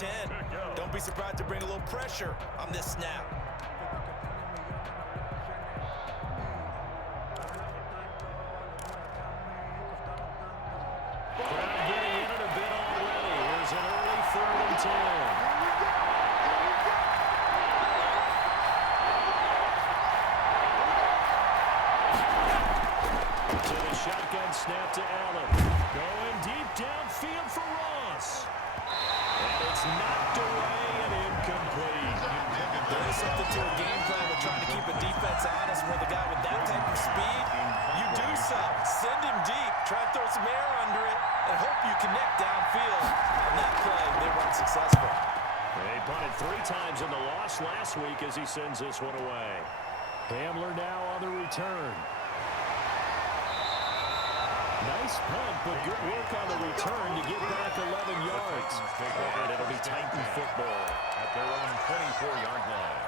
10. Don't be surprised to bring a little pressure on this snap. Crowd getting in it a bit already. Here's an early 3rd and 10. To the shotgun snap to Allen. Going deep downfield for Ross. And it's knocked away and incomplete. There is something to a game plan with trying to keep a defense honest with a guy with that type of speed. You do so. Send him deep. Try and throw some air under it and hope you connect downfield. On that play, they weren't successful. They punted 3 times in the loss last week as he sends this one away. Hamler now on the return. Nice punt, but good work on the return to get back 11 yards. And it'll be Titan football at their own 24-yard line.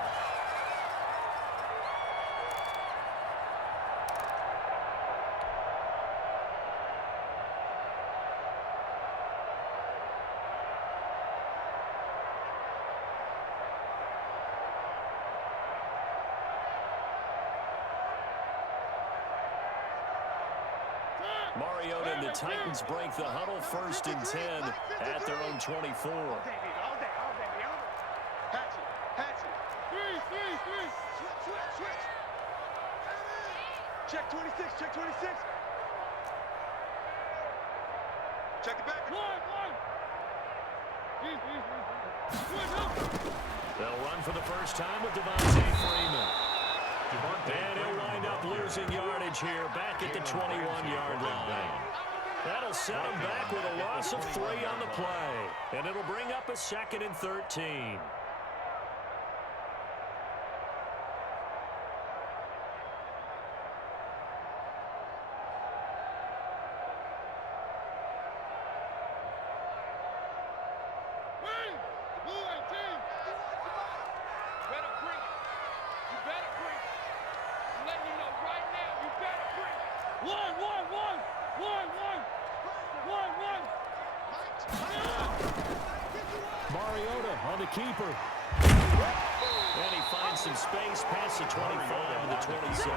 Mariota and the Titans break the huddle, 1st and 10 at their own 24. Check 26, check 26. Check it back. They'll run for the first time with Devontae Freeman. And he'll wind up losing yardage here back at the 21-yard line. That'll set him back with a loss of 3 on the play. And it'll bring up a 2nd and 13. Mariota on the keeper. And he finds some space past the 25 and the 27.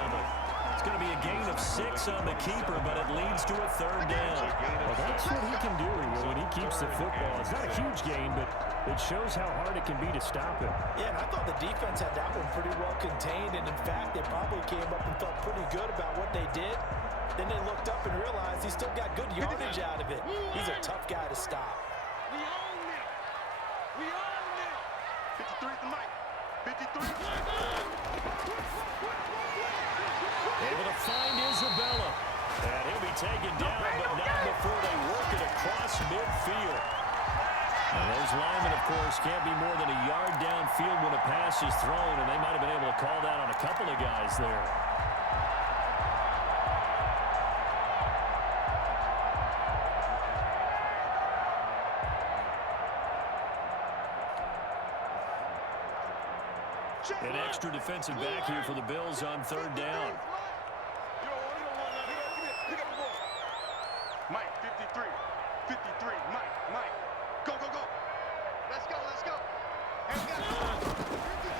It's going to be a gain of 6 on the keeper, but it leads to a 3rd down. Well, that's what he can do when he keeps the football. It's not a huge gain, but it shows how hard it can be to stop him. Yeah, and I thought the defense had that one pretty well contained, and in fact, they probably came up and felt pretty good about what they did. Then they looked up and realized he still got good yardage out of it. He's a tough guy to stop. We own it. We own it. 53 at the mic. 53. Able to find Isabella. And he'll be taken down, but not before they work it across midfield. And those linemen, of course, can't be more than a yard downfield when a pass is thrown, and they might have been able to call that on a couple of guys there. An extra defensive back here for the Bills on 3rd down. Mike, 53. 53. Mike. Go. Let's go.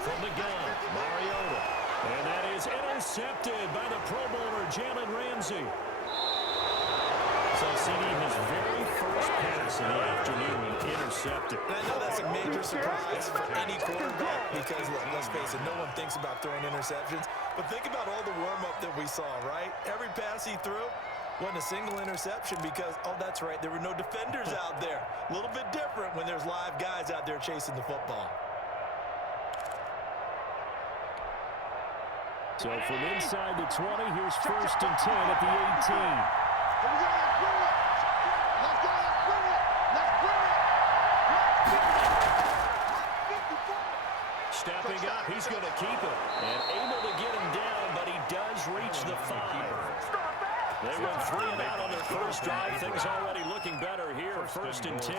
From the gun, Mariota. And that is intercepted by the Pro Bowler, Jalen Ramsey. So CD, his very first pass in the afternoon, intercepted. And I know that's a major surprise for any quarterback because, look, let's face it, no one thinks about throwing interceptions. But think about all the warm-up that we saw, right? Every pass he threw wasn't a single interception because, oh, that's right, there were no defenders out there. A little bit different when there's live guys out there chasing the football. So from inside the 20, here's 1st and 10 at the 18. Stepping up, he's going to keep it. And able to get him down, but he does reach the 5. They went 3 and out on their first drive. Things already looking better here. 1st and 10.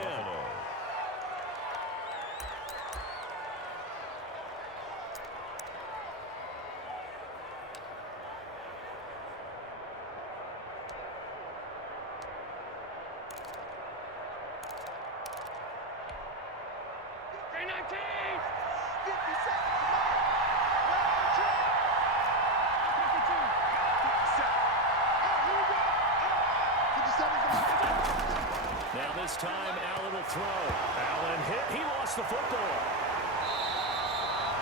Now this time, Allen will throw. Allen hit. He lost the football.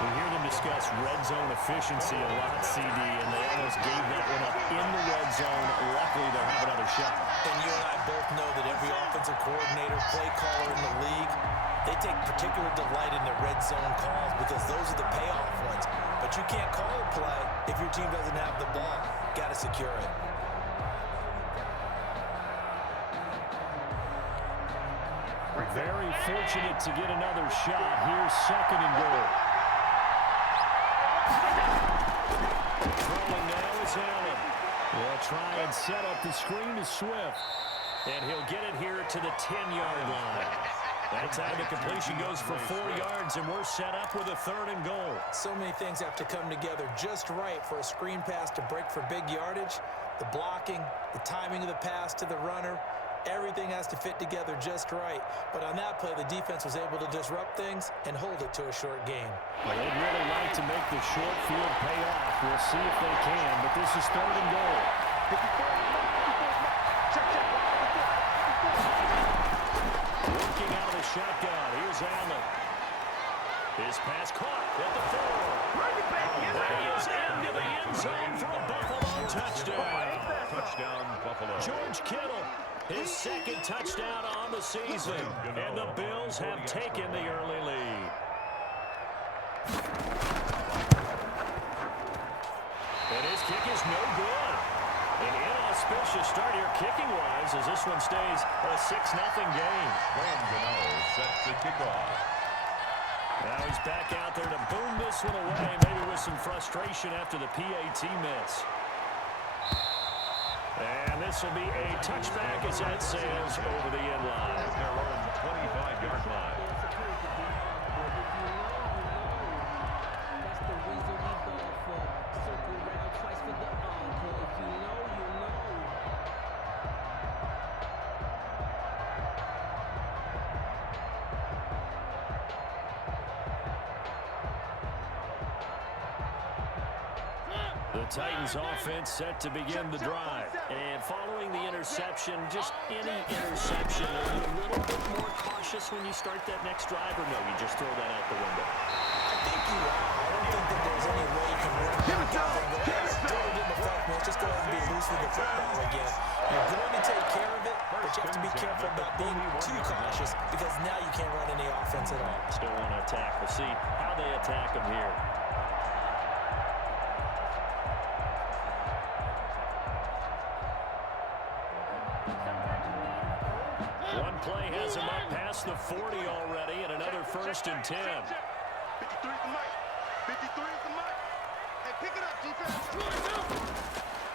We hear them discuss red zone efficiency a lot, CD, and they almost gave that one up in the red zone. Luckily, they'll have another shot. And you and I both know that every offensive coordinator, play caller in the league, they take particular delight in their red zone calls because those are the payoff ones. But you can't call a play if your team doesn't have the ball. Got to secure it. Very fortunate to get another shot. Here's second and goal. Throwing now is Allen. They'll try and set up the screen to Swift. And he'll get it here to the 10-yard line. That time the completion goes for 4 yards, and we're set up with a third and goal. So many things have to come together just right for a screen pass to break for big yardage. The blocking, the timing of the pass to the runner, everything has to fit together just right. But on that play, the defense was able to disrupt things and hold it to a short game. Well, they'd really like to make the short field pay off. We'll see if they can, but this is third and goal. Working out of the shotgun. Here's Allen. His pass caught at the 4. He is into the end zone for a Buffalo touchdown. Touchdown, Buffalo. George Kittle, his second touchdown on the season, and the Bills have taken the early lead. And his kick is no good. An inauspicious start here kicking-wise as this one stays a 6-0 game. Set to kick off. Now he's back out there to boom this one away, maybe with some frustration after the PAT miss. And this will be a touchback as that sails over the end line. At their own 25-yard line. The Titans offense set to begin the drive. And following the interception, just any interception, are you a little bit more cautious when you start that next drive, or no, you just throw that out the window? I think you are. I don't think that there's any way you can run back out there and go, hey, throw it in the front, man. Just go ahead and be loose with the football again. You're going to take care of it, but you have to be careful about being too cautious because now you can't run any offense at all. Still want to attack. We'll see how they attack them here. One play has him up past the 40 already, and another 1st and 10. 53 is the mic. 53 is the mic. Hey, pick it up, defense.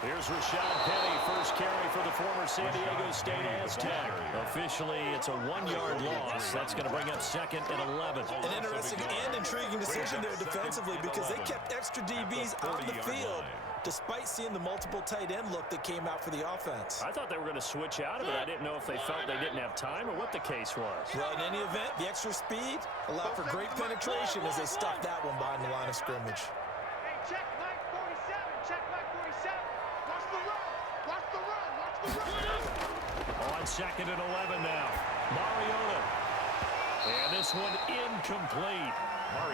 Here's Rashad Penny, first carry for the former San Diego State Aztec. Officially, it's a 1-yard loss. That's going to bring up 2nd and 11. An interesting and intriguing decision there defensively because they kept extra DBs on the field despite seeing the multiple tight end look that came out for the offense. I thought they were going to switch out of it. I didn't know if they felt they didn't have time or what the case was. Well, in any event, the extra speed allowed for great penetration as they stuffed that one behind the line of scrimmage. Hey, check Mike 47. Check Mike 47. Watch the run. Watch the run. Watch the run. On 2nd and 11 now. Mariota. And this one incomplete.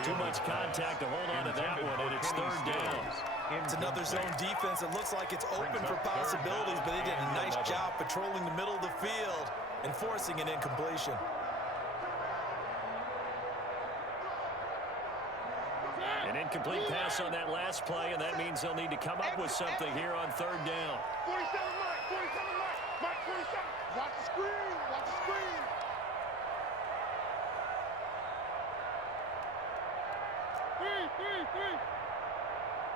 Too much contact to hold on to that one, and it's 3rd down. It's another zone defense. It looks like it's open for possibilities, but they did a nice job patrolling the middle of the field and forcing an incompletion. An incomplete pass on that last play, and that means they'll need to come up with something here on 3rd down. 47 Mike. 47 Mike. Mike 47. Watch the screen. Watch the screen. Three.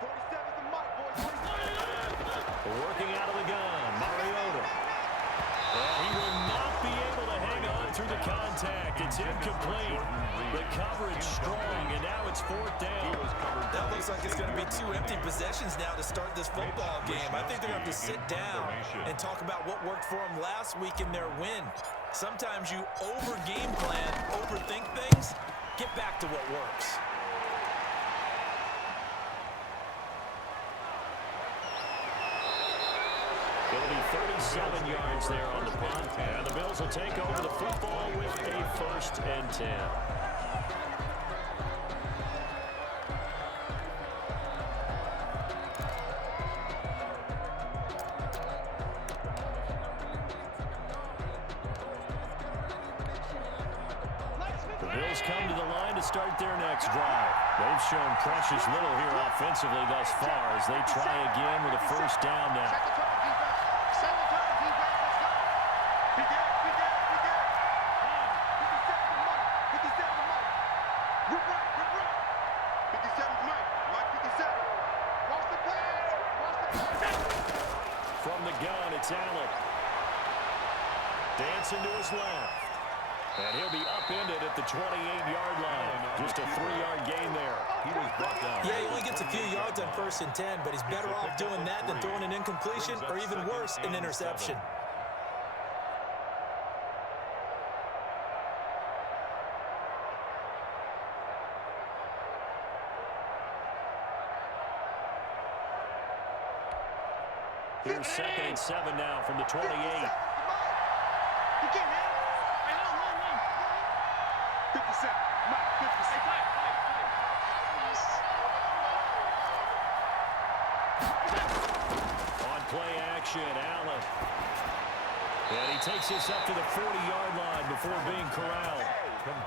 47's the mic, boys. 47. Working out of the gun, Mariota. And he will not be able to hang on through the contact. It's incomplete. The coverage strong, and now it's 4th down. That looks like it's going to be 2 empty possessions now to start this football game. I think they're going to have to sit down and talk about what worked for them last week in their win. Sometimes you over-game plan, overthink things. Get back to what works. It'll be 37 yards there on the punt. And the Bills will take over the football with a 1st and 10. The Bills come to the line to start their next drive. They've shown precious little here offensively thus far as they try again with a 1st down now. Set the tone, defense. Set the tone, defense. Let's go. Be there, be there, be there. 57 to Mike. 57 to Mike. Rip right, rip right. 57 to Mike. Mike 57. Watch the pass. Watch the pass. From the gun, it's Allen. Dancing to his left. And he'll be upended at the 28-yard line. Just a 3-yard gain there. He was brought down. Yeah, he only gets a few yards on 1st and 10, but he's better off doing that than throwing an incompletion or even worse, an interception. Here's 2nd and 7 now from the 28. You can't have it. Hey, hold on. 57. Mike, 57. On play action, Allen. And he takes this up to the 40-yard line before being corralled.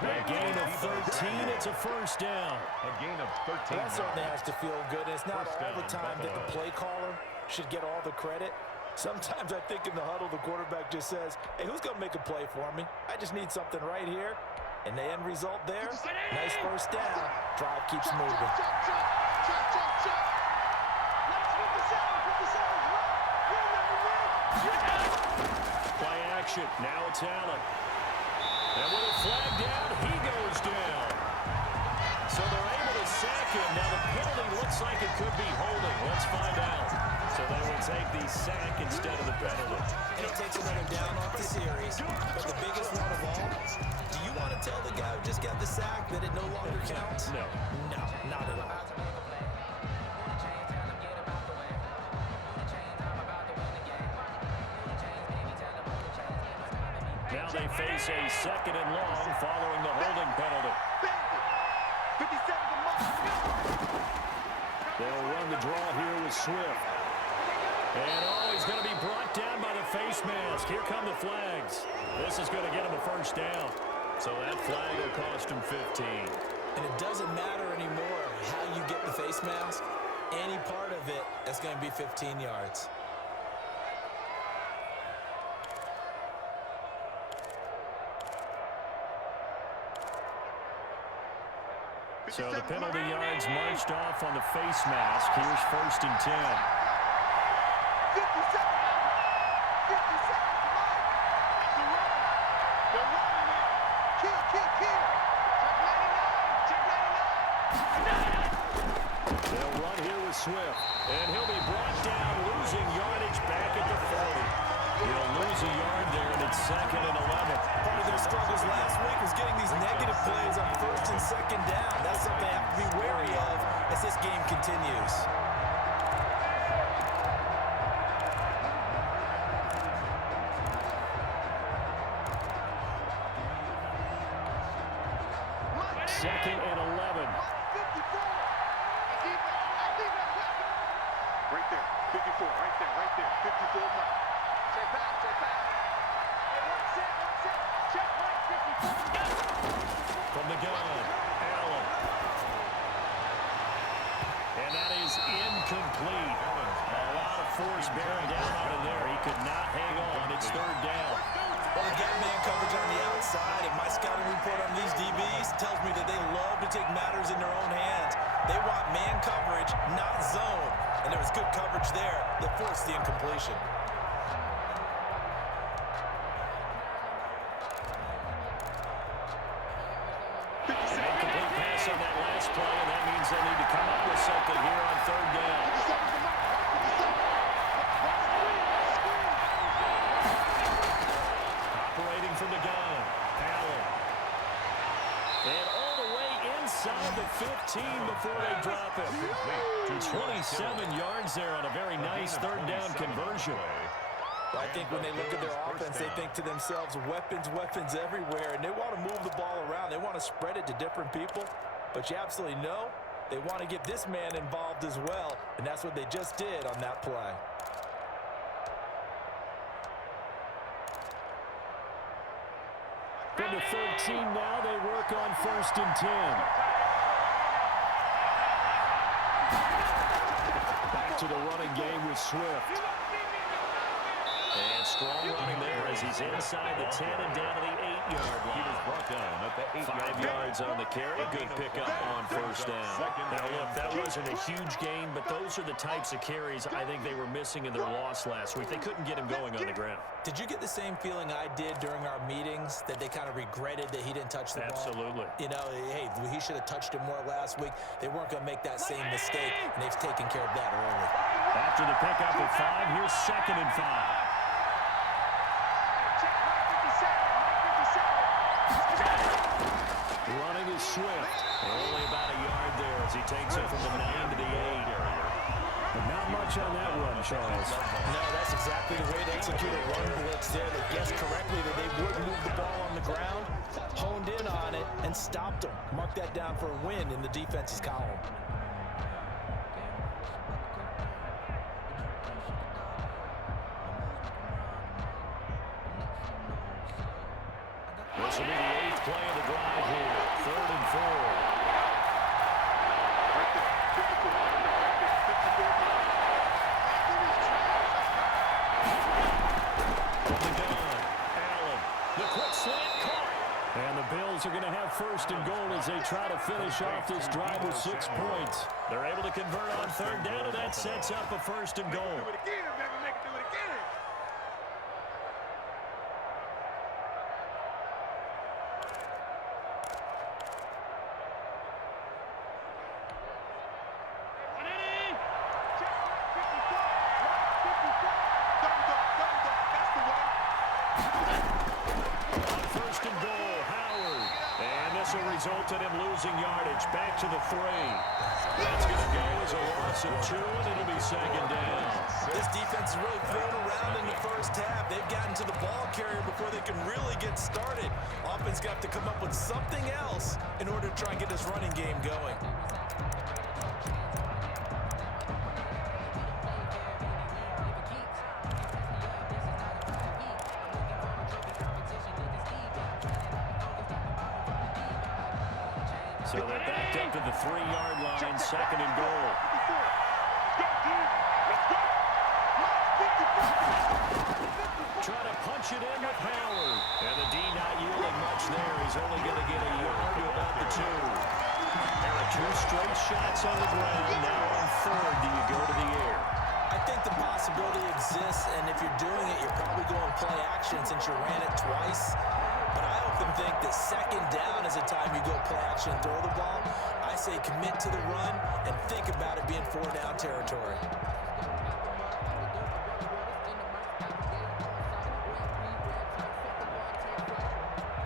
A gain of 13, it's a 1st down. A gain of 13. That certainly has to feel good. It's not First all the down, time that the Buffalo. play caller should get all the credit. Sometimes I think in the huddle, the quarterback just says, hey, who's going to make a play for me? I just need something right here. And the end result there, nice 1st down. Drive keeps moving. Play action, now it's Allen. And with a flag down, he goes down. So they're able to sack him. Now the penalty looks like it could be holding. Let's find out. So they will take the sack instead of the penalty. And he takes another down off the series. But the biggest one of all, do you want to tell the guy who just got the sack that it no longer counts? No. No, not at all. Now they face a 2nd and long following the holding penalty. 57 to Mike. They'll run the draw here with Swift. And he's going to be brought down by the face mask. Here come the flags. This is going to get him a 1st down. So that flag will cost him 15. And it doesn't matter anymore how you get the face mask. Any part of it is going to be 15 yards. So the penalty yards marched off on the face mask. Here's 1st and 10. 57 to Mike. That's a run. They're running it. Kill. Check 99. They'll run here with Swift. And he'll be brought down, losing yardage back at the 40. He'll lose a yard there, and it's 2nd and 11. Part of their struggles last week was getting these negative plays on 1st and 2nd down. That's something they have to be wary of as this game continues. Second and 11. 54. Right there. 54. Right there. 54 Mike. Check back. Hey, one set. Check Mike 54. From the gun, Allen. And that is incomplete. A lot of force bearing down on him there. He could not hang on. It's 3rd down. Well, they got man coverage on the outside, and my scouting report on these DBs tells me that they love to take matters in their own hands. They want man coverage, not zone. And there was good coverage there that forced the incompletion. Incomplete pass on that last play, and that means they need to come up with something here on 3rd down. Operating from the gun, Allen. And all the way inside. inside the 15 before they drop it. 27 yards there on a very nice third down conversion. I think when they look at their offense, they think to themselves, weapons, weapons everywhere, and they want to move the ball around. They want to spread it to different people, but you absolutely know they want to get this man involved as well, and that's what they just did on that play. From the 13 now, they work on 1st and 10. Back to the running game with Swift. And strong running there as he's inside the 10 and down to the 8-yard line. He was brought down at the 8-yard 5 yards on the carry. Good pickup on 1st down. Now, look, that wasn't a huge gain, but those are the types of carries I think they were missing in their loss last week. They couldn't get him going on the ground. Did you get the same feeling I did during our meetings, that they kind of regretted that he didn't touch the ball? Absolutely. You know, hey, he should have touched it more last week. They weren't going to make that same mistake, and they've taken care of that early. After the pickup of 5, here's 2nd and 5. Running is Swift. Only about a yard there as he takes it from the 9 to the 8 area. But not much on that run, Charles. No, that's exactly the way to execute a run blitz there. They guessed correctly that they would move the ball on the ground, honed in on it, and stopped them. Mark that down for a win in the defense's column. This will be the 8th play of the drive here. 3rd and 4. From the gun, Allen. The quick slant caught. And the Bills are going to have 1st and goal as they try to finish off this drive with 6 points. They're able to convert on 3rd down, and that sets up a 1st and goal. Resulted in losing yardage. Back to the 3. That's going to go as a loss of 2, and it'll be 2nd down. This defense is really thrown around in the first half. They've gotten to the ball carrier before they can really get started. Offense got to come up with something else in order to try and get this running game going. So they're backed up to the 3-yard line, 2nd and goal. Try to punch it in with Howard. And the D not yielding much there. He's only going to get a yard to about the 2. There are 2 straight shots on the ground. Now on 3rd, do you go to the air? I think the possibility exists, and if you're doing it, you're probably going play action since you ran it twice. But I often think that 2nd down is a time you go play action and throw the ball. I say commit to the run and think about it being 4-down territory.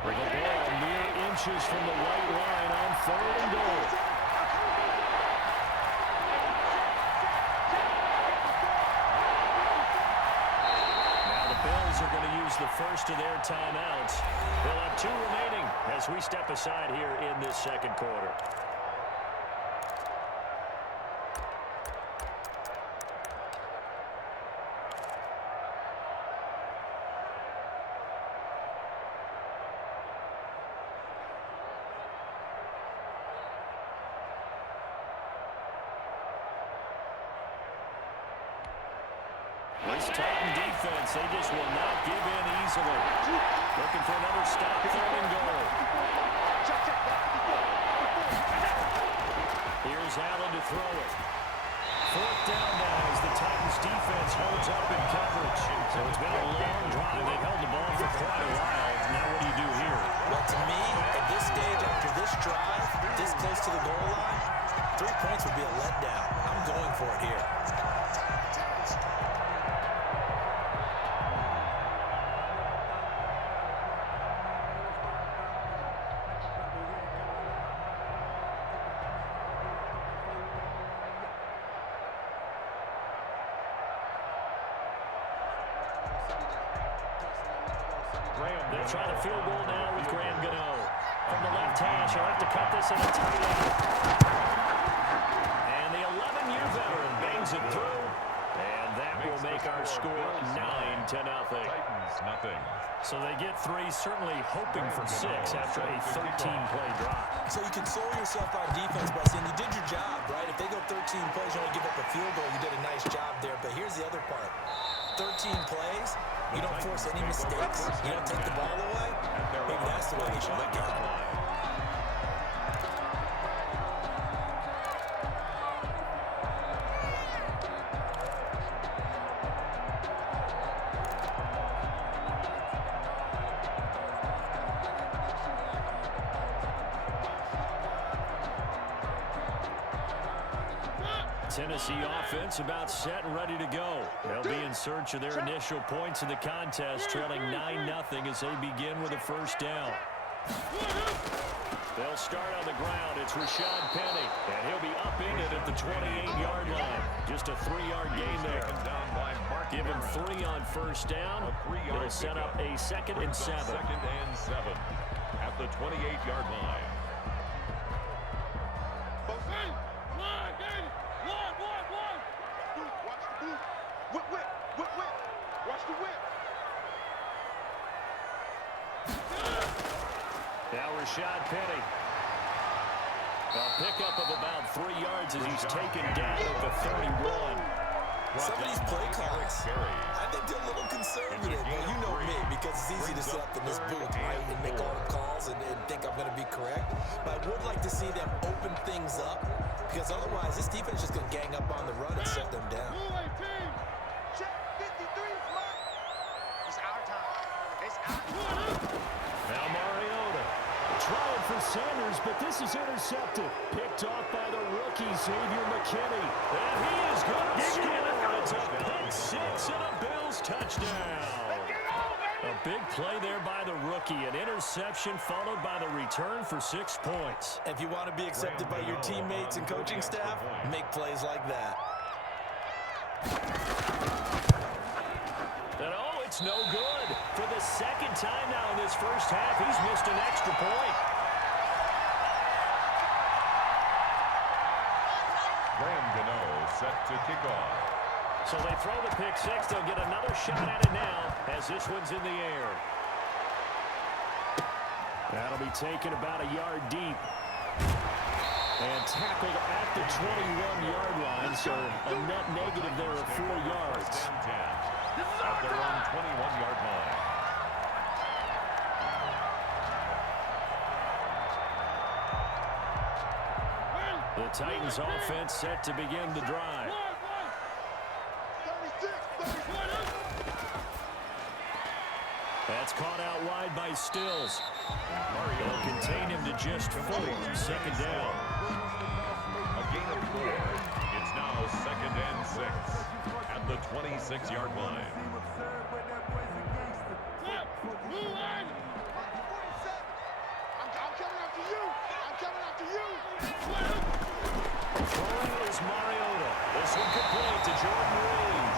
The ball mere inches from the white line on 3rd and goal. Are going to use the first of their timeouts. They'll have 2 remaining as we step aside here in this 2nd quarter. This Titan defense, they just will not give in easily. Looking for another stop, 3rd and goal. Here's Allen to throw it. 4th down now as the Titans defense holds up in coverage. So it's been a long drive. They've held the ball for quite a while. Now what do you do here? Well, to me, at this stage, after this drive, this close to the goal line, 3 points would be a letdown. I'm going for it here. They'll try the field goal now with Graham Gano. From the left hash, he'll have to cut this in a tight end. And the 11-year veteran bangs it through. And that will make our score 9-0. Titans, nothing. So they get 3, certainly hoping for 6 after a 13-play drive. So you console yourself on defense by saying you did your job, right? If they go 13 plays, you only give up a field goal, you did a nice job there. But here's the other part. 13 plays, you don't force any mistakes, you don't take the ball away. Maybe that's the way they should look at it. Tennessee offense about set and ready to go. They'll be in search of their initial points in the contest, trailing 9-0 as they begin with a first down. They'll start on the ground. It's Rashad Penny, and he'll be up in it at the 28-yard line. Just a 3-yard gain there. Give him 3 on first down. It'll set up a 2nd and 7. 2nd and 7 at the 28-yard line. Now Rashad Penny. A pickup of about 3 yards as he's taken down at the 31. Some of these play calls, I think they're a little conservative. Well, you know me, because it's easy to sit up in this booth, right, and make all the calls and think I'm going to be correct. But I would like to see them open things up, because otherwise this defense is just going to gang up on the run and shut them down. Check 53, it's our time. It's our time. Now Mariota trying for Sanders, but this is intercepted. Picked off by the rookie, Xavier McKinney. And he is going to score. It's a pick 6 and a Bills touchdown. A big play there by the rookie. An interception followed by the return for 6 points. If you want to be accepted by your teammates and coaching staff, make plays like that. And oh, it's no good. For the 2nd time now in this first half, he's missed an extra point. Graham Gano set to kick off. So they throw the pick 6. They'll get another shot at it now as this one's in the air. That'll be taken about a yard deep. And tackled at the 21-yard line, so a net negative there of 4 yards. At their own 21-yard line. The Titans offense set to begin the drive. That's caught out wide by Stills. They'll contain him to just 4. 2nd down. A gain of 4. It's now 2nd and 6 at the 26-yard line. Throwing is Mariota. This one complete to Jordan Reed.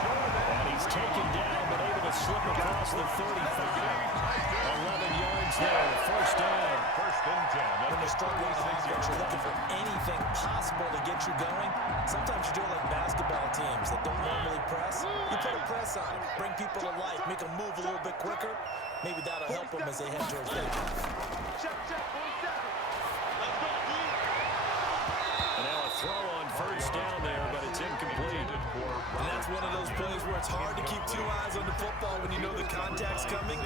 And he's taken down, but able to slip across the 35. 11 yards there. First down. 1st and 10. When you're struggling on offense, you're looking for anything possible to get you going. Sometimes you do it like basketball teams that don't normally press. You put a press on it, bring people to life, make them move a little bit quicker. Maybe that'll help them as they head towards the Check, 47. And now a throw on first down there, but it's incomplete. And that's one of those plays where it's hard to keep 2 eyes on the football when you know the contact's coming,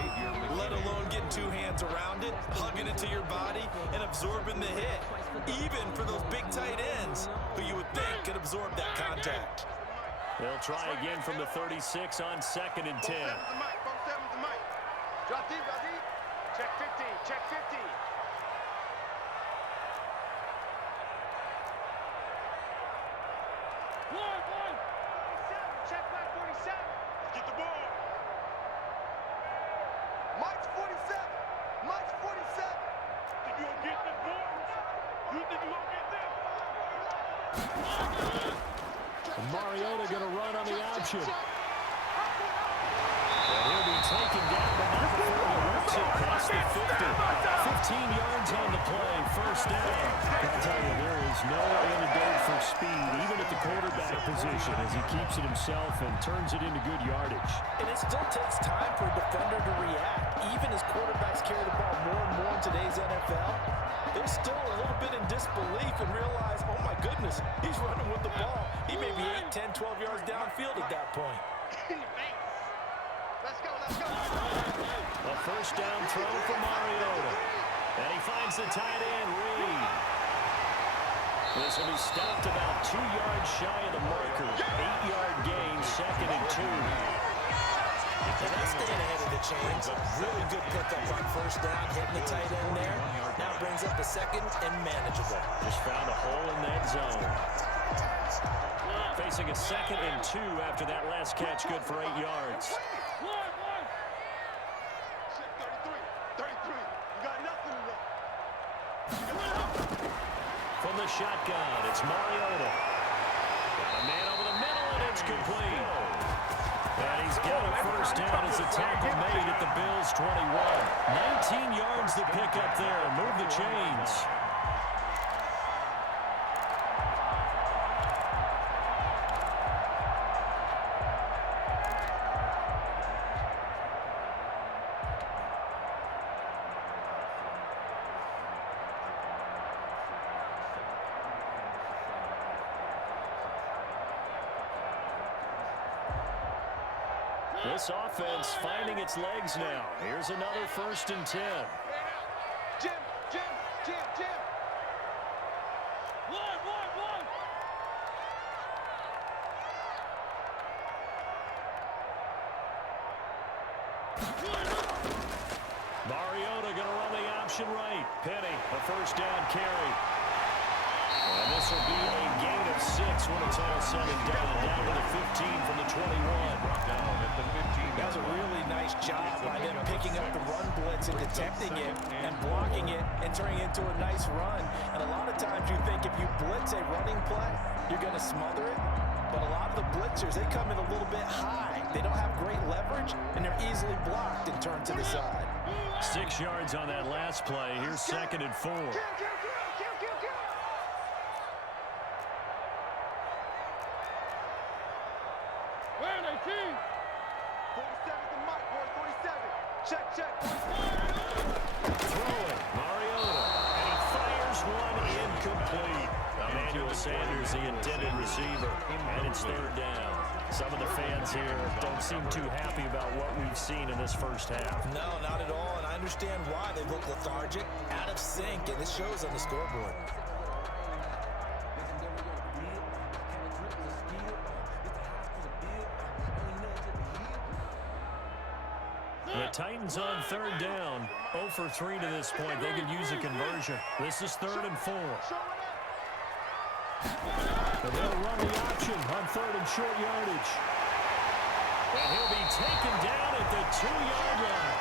let alone getting 2 hands around it, hugging it to your body, and absorbing the hit. Even for those big tight ends who you would think could absorb that contact. They'll try again from the 36 on 2nd and 10. Drop deep, drop deep. Check 15, check 15. Check back 47. Get the ball. Mike's 47. Mike's 47. Think you gonna get the ball? You think you gonna get them? And Mariota going to run on the option. And he'll be taken down, but not before he rips gets it past the 50. 15 yards on the play, first down. I'll tell you, there is no antidote for speed, even at the quarterback position, as he keeps it himself and turns it into good yardage. And it still takes time for a defender to react. Even as quarterbacks carry the ball more and more in today's NFL, they're still a little bit in disbelief and realize, oh my goodness, he's running with the ball. He may be 8, 10, 12 yards downfield at that point. Let's go, let's go. A first down throw for Mariota. And he finds the tight end, Reed. This will be stopped about 2 yards shy of the marker. 8-yard gain, second and 2. And that's staying ahead of the chains. Really good pickup on first down, hitting the tight end there. Now brings up a second and manageable. Just found a hole in that zone. Facing a second and 2 after that last catch, good for 8 yards. 33. You got nothing to run. From the shotgun, it's Mariota. Got a man over the middle, and it's complete. And he's got a first down as a tackle made at the Bills' 21. 19 yards to pick up there. Move the chains. This offense finding its legs now. Here's another first and 10. Jim. Mariota going to run the option right. Penny, a first down carry. And this will be a gain of 6 when it's all said and done. Down to the 15 from the 21. Down at the 15. That was a really nice job by them picking up the run blitz and detecting it and blocking it and turning it into a nice run. And a lot of times you think if you blitz a running play, you're going to smother it. But a lot of the blitzers, they come in a little bit high. They don't have great leverage, and they're easily blocked and turned to the side. 6 yards on that last play. Here's second and 4. Kill. Where are they, team? 47 the mic, boys, 47. Check. Throw it, Mariota. And he fires one incomplete. Emmanuel Sanders, the intended receiver. And it's third down. Some of the fans here don't seem too happy about what we've seen in this first half. No, not at all, and I understand why. They look lethargic, out of sync, and it shows on the scoreboard. The Titans on third down. 0 for 3 to this point. They could use a conversion. This is third and 4. And they'll run the option on third and short yardage. And he'll be taken down at the 2-yard line.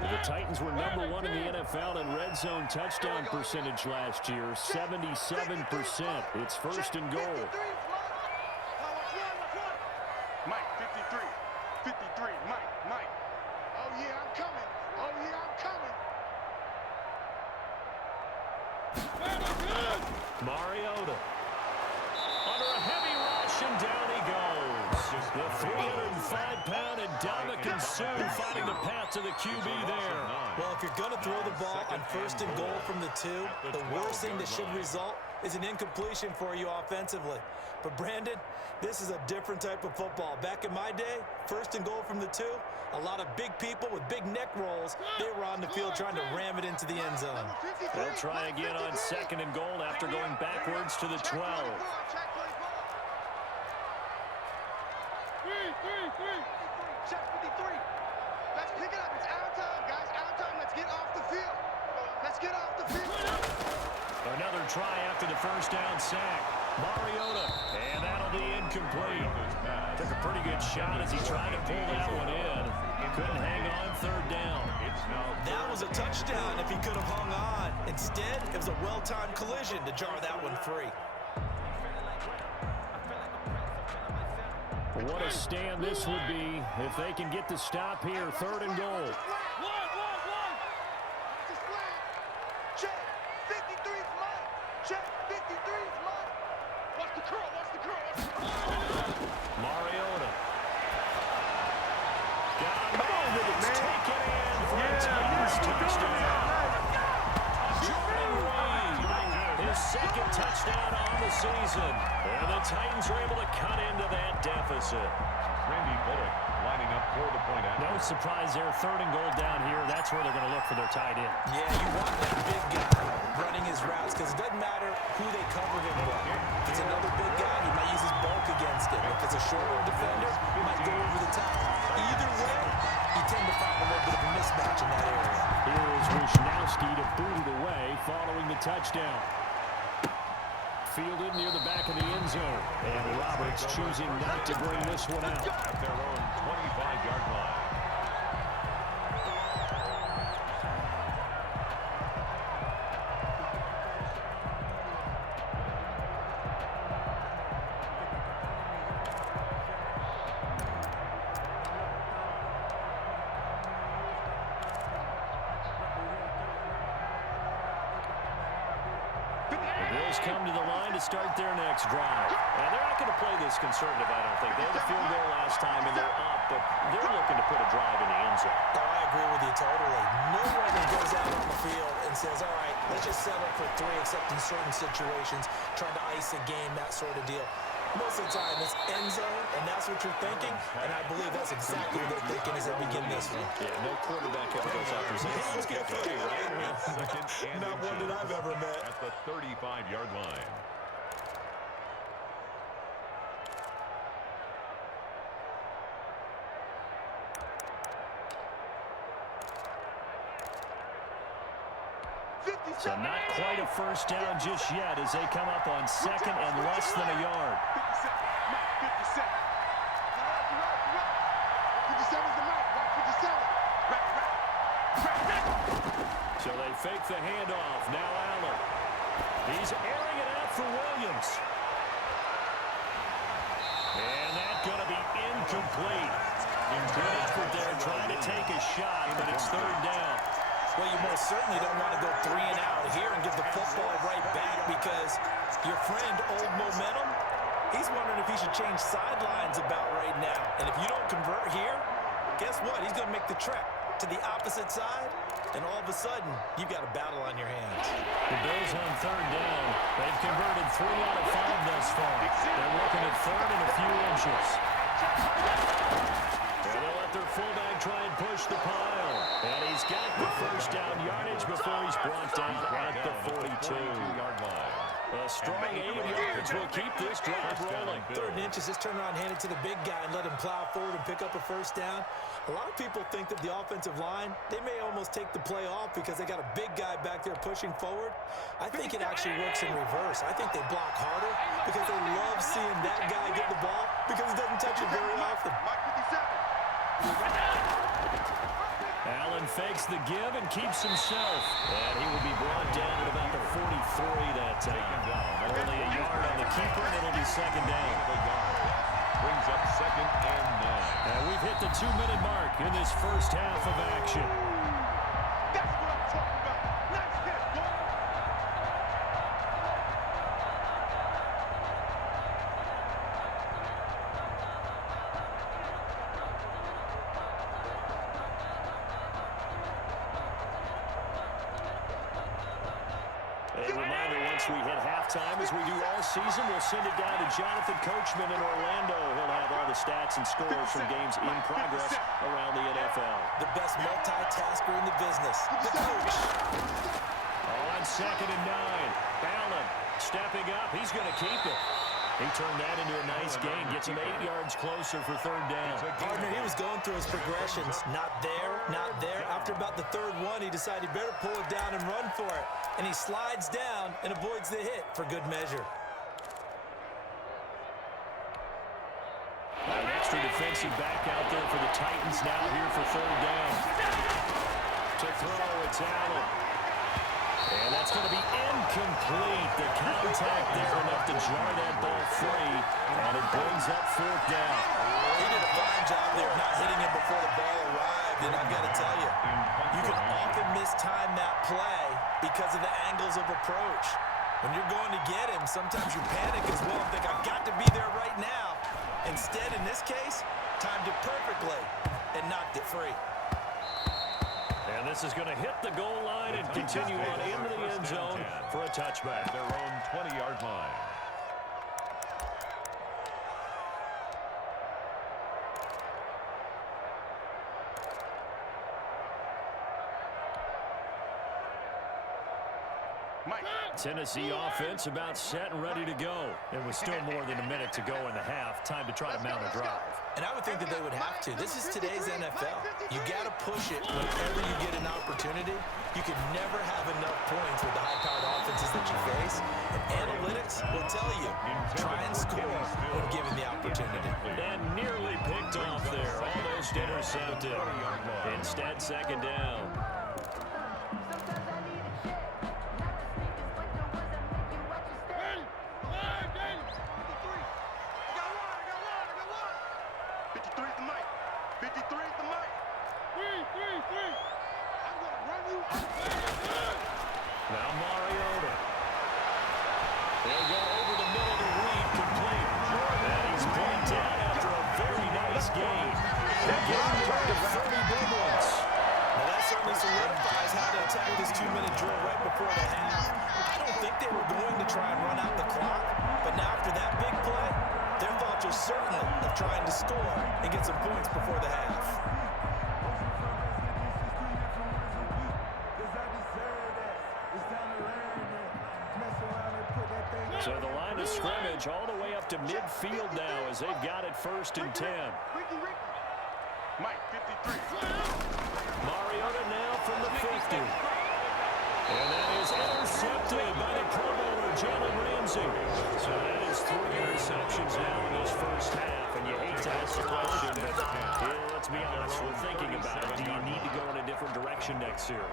The Titans were number 1 in the NFL in red zone touchdown percentage last year, 77%. It's first and goal. Mike, 53, Mike. Oh yeah, I'm coming. Mariota. Under a heavy rush, and down he goes. The 305-pound Ndamukong Suh finding the path to the QB there. Well, if you're going to throw the ball on first and goal from the 2, the worst thing that should result is an incompletion for you offensively. But, Brandon, this is a different type of football. Back in my day, first and goal from the 2, a lot of big people with big neck rolls, they were on the field trying to ram it into the end zone. They'll try again on second and goal after going backwards to the 12. Check 53. Let's pick it up. It's our time, guys. Our time. Let's get off the field. Another try after the first down sack. Mariota, and that'll be incomplete. Took a pretty good shot as he tried to pull that one in. Couldn't hang on third down. That was a touchdown if he could have hung on. Instead, it was a well-timed collision to jar that one free. What a stand this would be if they can get the stop here. Third and goal. Check. 53's mine. Check. 53's mine. Watch the curl. Watch the curl. Watch the curl. Mariota. Got a man that's taken in for a Titans touchdown. Jordan Reed, his second touchdown on the season. And the Titans are able to cut into that deficit. Randy Bullock lining up for the point after. No surprise there. Third and goal down here. That's where they're going to look for their tight end. Yeah, you want that big guy running his routes because it doesn't matter who they covered him with. If it's another big guy, he might use his bulk against him. If it's a shorter defender, he might go over the top. Either way, you tend to find a little bit of a mismatch in that area. Here is Wishnowski to boot it away following the touchdown. Fielded near the back of the end zone. And Roberts choosing not to bring this one out. At their own 25-yard line. Come to the line to start their next drive. And they're not going to play this conservative, I don't think. They had a field goal last time, and they're up, but they're looking to put a drive in the end zone. Oh, I agree with you totally. No one that goes out on the field and says, all right, let's just settle for 3, except in certain situations, trying to ice a game, that sort of deal. Most of the time, it's end zone, and that's what you're thinking, and I believe that's exactly what they're thinking as they begin this one. Yeah, no quarterback ever goes out there saying, let's get 3, right? Second and Not one that I've ever met. at the 35-yard line. So not quite a first down just yet as they come up on second and less than a yard. 57. 57's the mic. 57. So they fake the handoff. Now Allen. He's airing it out for Williams. And that's going to be incomplete. Bradford there trying to take a shot, but it's third down. Well, you most certainly don't want to go 3 and out here and give the football right back because your friend, Old Momentum, he's wondering if he should change sidelines about right now. And if you don't convert here, guess what? He's going to make the trek to the opposite side, and all of a sudden, you've got a battle on your hands. The Bills on third down. They've converted 3 out of 5 thus far. They're looking at third and a few inches. And they'll let their fullback try and push the pile. And he's got the first down yardage before he's brought down at the 42-yard line. A strong 8 yards will keep this drive rolling. Third and inches, just turn around, hand it to the big guy, and let him plow forward and pick up a first down. A lot of people think that the offensive line, they may almost take the play off because they got a big guy back there pushing forward. I think it actually works in reverse. I think they block harder because they love seeing that guy get the ball because he doesn't touch it very often. Allen fakes the give and keeps himself. And he will be brought down at about the 43 that time. Only a yard on the keeper, and it'll be second down. Brings up second and 9. And we've hit the 2-minute mark in this first half of action. That's what I'm talking about. Nice hit, boy. A reminder, once we hit halftime, as we do all season, we'll send it down to Jonathan Coachman in Orlando. He'll have all the stats and scores from games in progress around the NFL. The best multitasker in the business, the coach. On second and 9, Allen stepping up. He's going to keep it. He turned that into a nice gain, gets him 8 yards closer for third down. Partner, he was going through his progressions. Not there, not there. After about the third one, he decided he better pull it down and run for it. And he slides down and avoids the hit for good measure. extra defensive back out there for the Titans now here for third down. To throw, it's Allen. And that's going to be incomplete. The contact there enough to jar that ball free, and it brings up fourth down. He did a fine job there of not hitting him before the ball arrived, and I've got to tell you, you can often mistime that play because of the angles of approach. When you're going to get him, sometimes you panic as well and think, I've got to be there right now. Instead, in this case, timed it perfectly and knocked it free. And this is going to hit the goal line and continue on into the end zone for a touchback. Their own 20-yard line. Tennessee offense about set and ready to go. It was still more than a minute to go in the half. Time to try to mount a drive. And I would think that they would have to. This is today's NFL. You got to push it whenever you get an opportunity. You can never have enough points with the high-powered offenses that you face. And analytics will tell you, try and score when given the opportunity. And nearly picked off there. Almost intercepted. Instead, second down. Now Mariota. They'll go over the middle to Reed, complete. And he's brought down after a very nice game. They're getting up to 30 big ones. Now that certainly solidifies how to attack this 2-minute drill right before the half. I don't think they were going to try and run out the clock, but now after that big play, their thoughts are certainly of trying to score and get some points before the half. So the line of scrimmage all the way up to midfield now as they've got it 1st and 10. Mike, 53. Mariota now from the 50. And that is intercepted by the Pro Bowler, Jalen Ramsey. So that is 3 interceptions now in this first half. And you hate to ask the question, but let's be honest, we're thinking about it. Do you need to go in a different direction next series?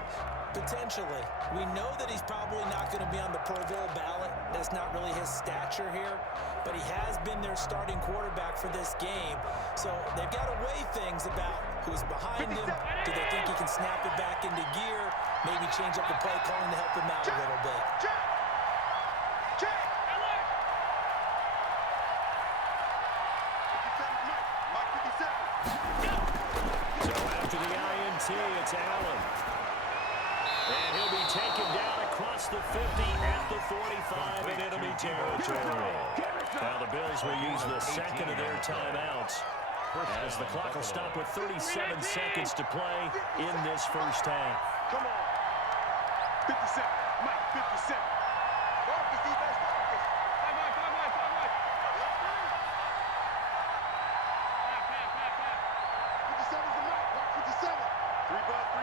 Potentially. We know that he's probably not going to be on the Pro Bowl ballot. That's not really his stature here. But he has been their starting quarterback for this game. So they've got to weigh things about who's behind him. Do they think he can snap it back into gear? Maybe change up the play calling to help him out a little bit. So after the INT, it's Allen. And he'll be taken down across the 50 at the 45 in enemy territory. Now the Bills will use the second of their timeouts as the clock will stop with 37 seconds to play in this first half. Come on. 57. Mike, 57. Marcus, defense, Marcus. Mike. 57 is the Mike. Mark 57. 3 bucks.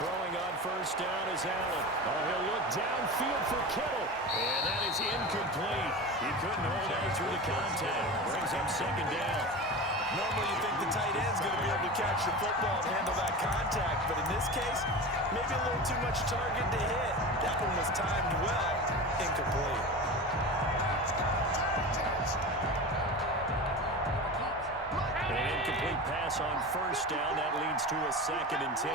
Throwing on first down is Allen. Oh, he'll look downfield for Kittle. And that is incomplete. He couldn't hold on through the contact. Brings up second down. Normally you think the tight end's going to be able to catch the football and handle that contact, but in this case, maybe a little too much target to hit. That one was timed well, incomplete. An incomplete pass on first down. That leads to a 2nd and 10.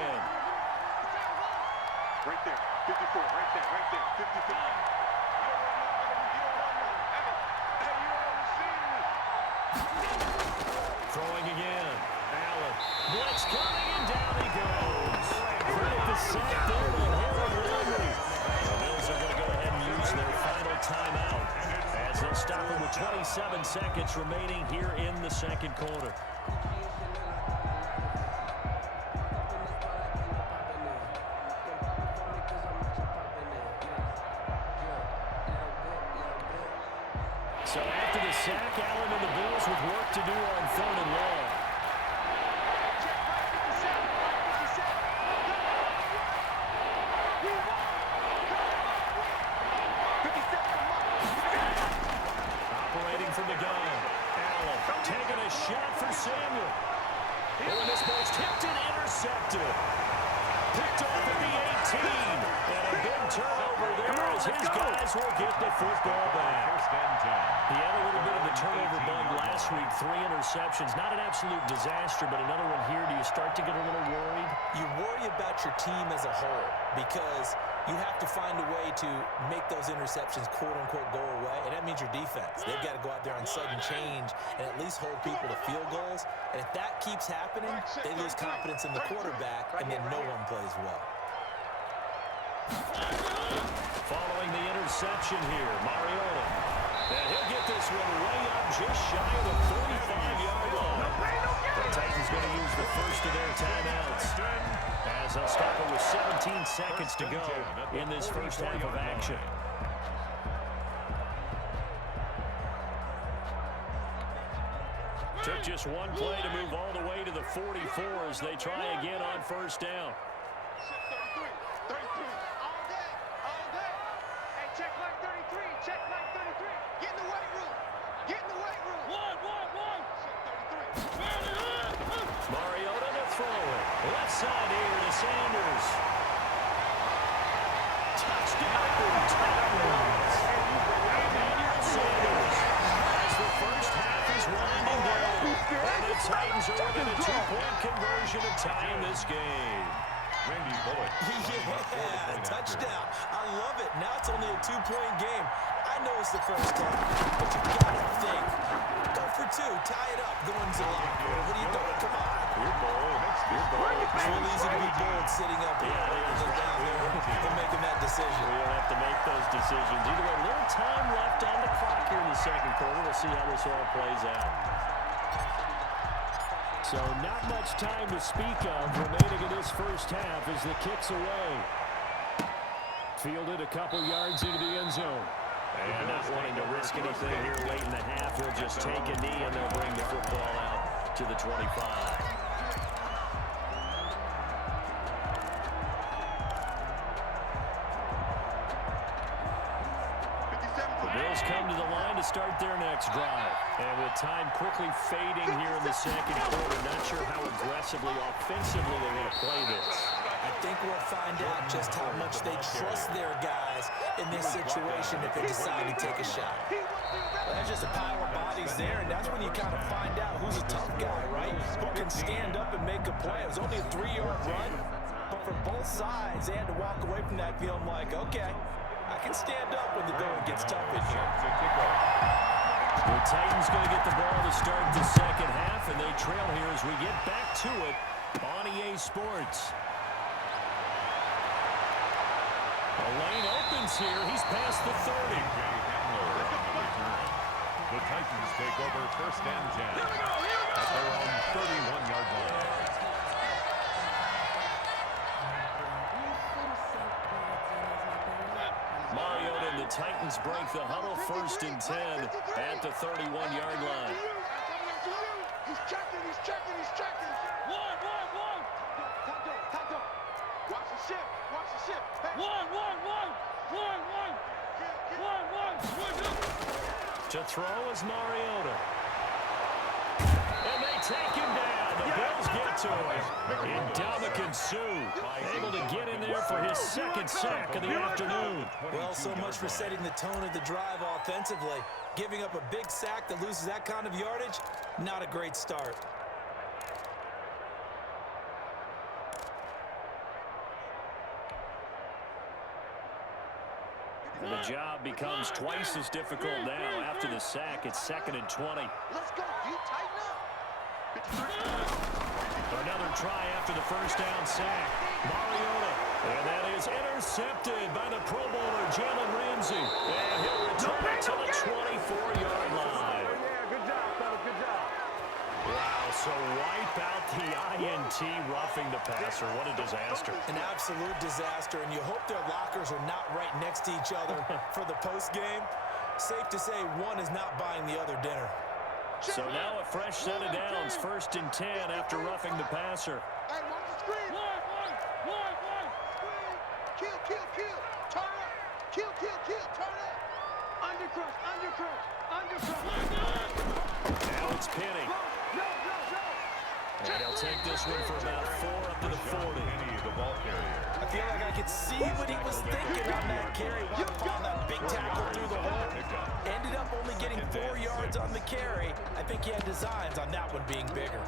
Right there. 54. Right there. 54. Throwing again. Allen. Blitz coming, and down he goes. Right at the sack there to Harold Landry. The Bills are going to go ahead and use their final timeout as they'll stop him with 27 seconds remaining here in the second quarter. So after the sack, Allen and the Bills with work to do on 3rd and long. Operating from the gun, Allen. picked off at the 18. And a big turnover there as his guys will get the football back. First and 10. He had a little bit of the turnover bug last week. 3 interceptions. Not an absolute disaster, but another one here. Do you start to get a little worried? You worry about your team as a whole because you have to find a way to make those interceptions, quote-unquote, go away, and that means your defense. They've got to go out there on sudden change and at least hold people to field goals. And if that keeps happening, they lose confidence in the quarterback, and then no one plays well. Following the interception here, Mariota. And he'll get this one way up just shy of the 45-yard line. The Titans going to use the first of their timeouts as they'll stop it with 17 seconds to go in this first half of action. Took just one play to move all the way to the 44 as they try again on first down. 33. All day. Hey, check Mike 33. Check Mike 33. Get in the weight room. Get in the weight room. One. 33. Mariota to throw it. Left side here to Sanders. Touchdown, Titans. Emmanuel Sanders as the first half is winding down. And the Titans are within a 2-point conversion of tying this game. Randy Bullock. Yeah, touchdown. I love it. Now it's only a 2-point game. I know it's the first half, but you got to think. Go for 2, tie it up, go into the locker room. What are you doing? Come on. You're bold. It's real easy to be bold sitting up here and down there and making that decision. We don't have to make those decisions. Either way, a little time left on the clock here in the second quarter. We'll see how this all plays out. So not much time to speak of remaining in this first half as the kick's away. Fielded a couple yards into the end zone. And not wanting to risk anything here late in the half, he'll just take a knee and they'll bring the football out to the 25. The Bills come to the line to start their next drive. And with time quickly fading here in the second quarter, not sure how aggressively, offensively they want to play this. I think we'll find out just how much they trust their guys in this situation if they decide to take a shot. There's just a pile of bodies there, and that's when you kind of find out who's a tough guy, right? Who can stand up and make a play. It was only a 3-yard run, but for both sides, they had to walk away from that feeling like, okay, I can stand up when the going gets tough in here. The Titans going to get the ball to start the second half, and they trail here as we get back to it on EA Sports. A lane opens here. He's past the 30. The Titans take over first and 10 at their own 31-yard line. Mariota and the Titans break the huddle first and 10 at the 31-yard line. He's checking. One. Watch the ship. Hey. One. To throw is Mariota. And they take him down. The Bills get to him. Ndamukong Suh able to get in there for his second sack of the afternoon. Well, so much for setting the tone of the drive offensively. Giving up a big sack that loses that kind of yardage, not a great start. And the job becomes twice as difficult now after the sack. It's 2nd and 20. Let's go. You tighten up. Another try after the first down sack. Mariota. And that is intercepted by the Pro Bowler, Jalen Ramsey. And he'll return it to the 24-yard line. Yeah, good job, fellas. Good job. Wow, so wipe out the INT roughing the passer. What a disaster. An absolute disaster, and you hope their lockers are not right next to each other for the postgame. Safe to say one is not buying the other dinner. So now a fresh set of downs, 1st and 10 after roughing the passer. Hey, watch the screen. One. Kill. Turn up. Kill. Turn up. Undercrush. Now it's Penny. No. And he'll take this one for about 4 up to the 40. Penny, the ball carrier. could see what he was thinking on that carry. On that big tackle through the hole. Ended up only getting 4 yards on the carry. I think he had designs on that one being bigger.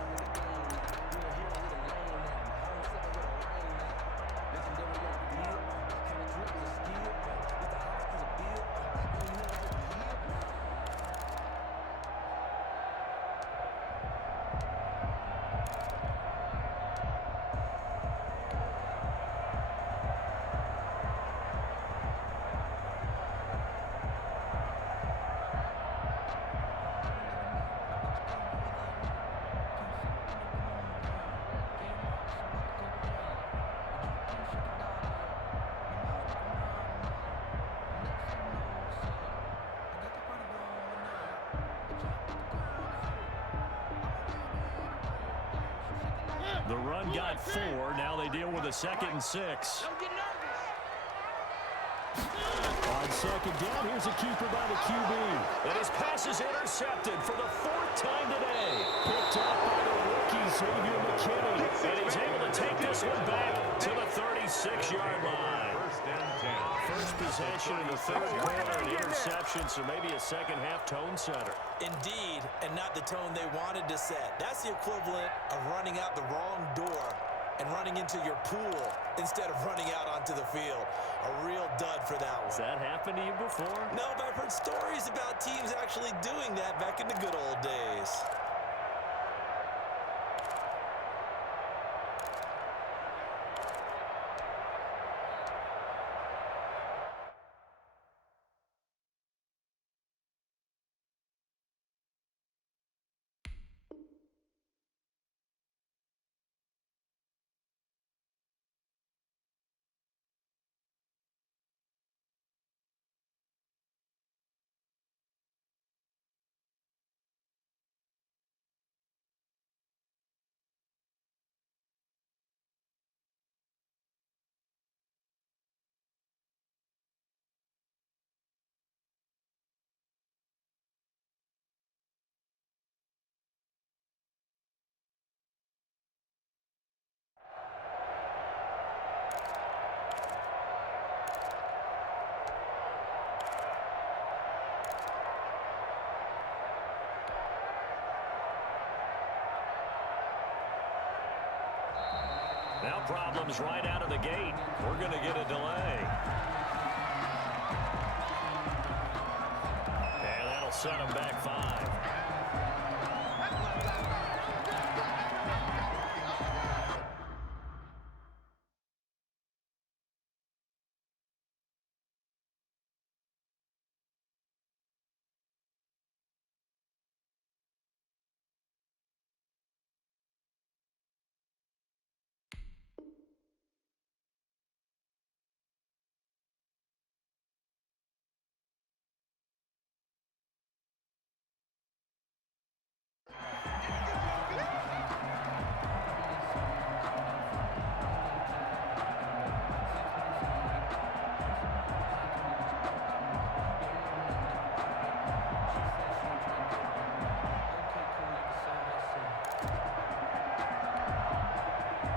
The run got 4. Now they deal with a 2nd and 6. On second down, here's a keeper by the QB. And his pass is intercepted for the 4th time today. Picked up by the rookie, Xavier McKinney. And he's able to take this one back to the 36-yard line. First and 10. First possession in the 3rd quarter, an interception, so maybe a second-half tone setter. Indeed, and not the tone they wanted to set. That's the equivalent of running out the wrong door and running into your pool instead of running out onto the field. A real dud for that one. Has that happened to you before? No, but I've heard stories about teams actually doing that back in the good old days. Now problems right out of the gate. We're going to get a delay. And that'll set him back 5.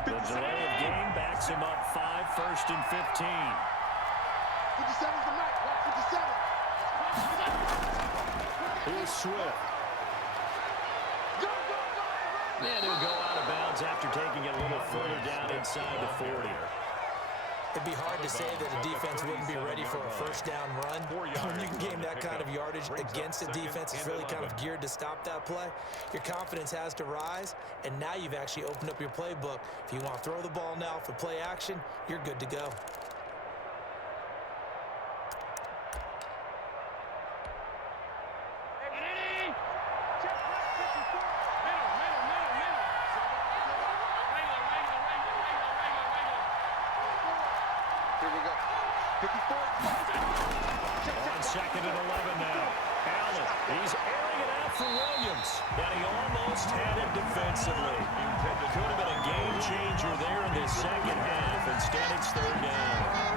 The delay of game backs him up 5, 1st and 15. 57's the mic. Watch 57. Here's Swift. And he'll go out of bounds after taking it a little further down inside the 40. It'd be hard to say that a defense wouldn't be ready for a first down run. When you can gain that kind of yardage against a defense that's really kind of geared to stop that play, your confidence has to rise, and now you've actually opened up your playbook. If you want to throw the ball now for play action, you're good to go. On 2nd and 11 now. Allen, he's airing it out for Williams. And he almost had it defensively. Could have been a game changer there in the second half. Instead, it's 3rd down.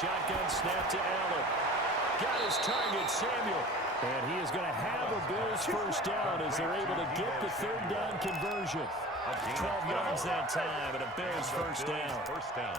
shotgun snap to Allen. Got his target, Samuel. And he is going to have a Bills first down as they're able to get the third down conversion. 12 yards that time, and a Bills first down. First down.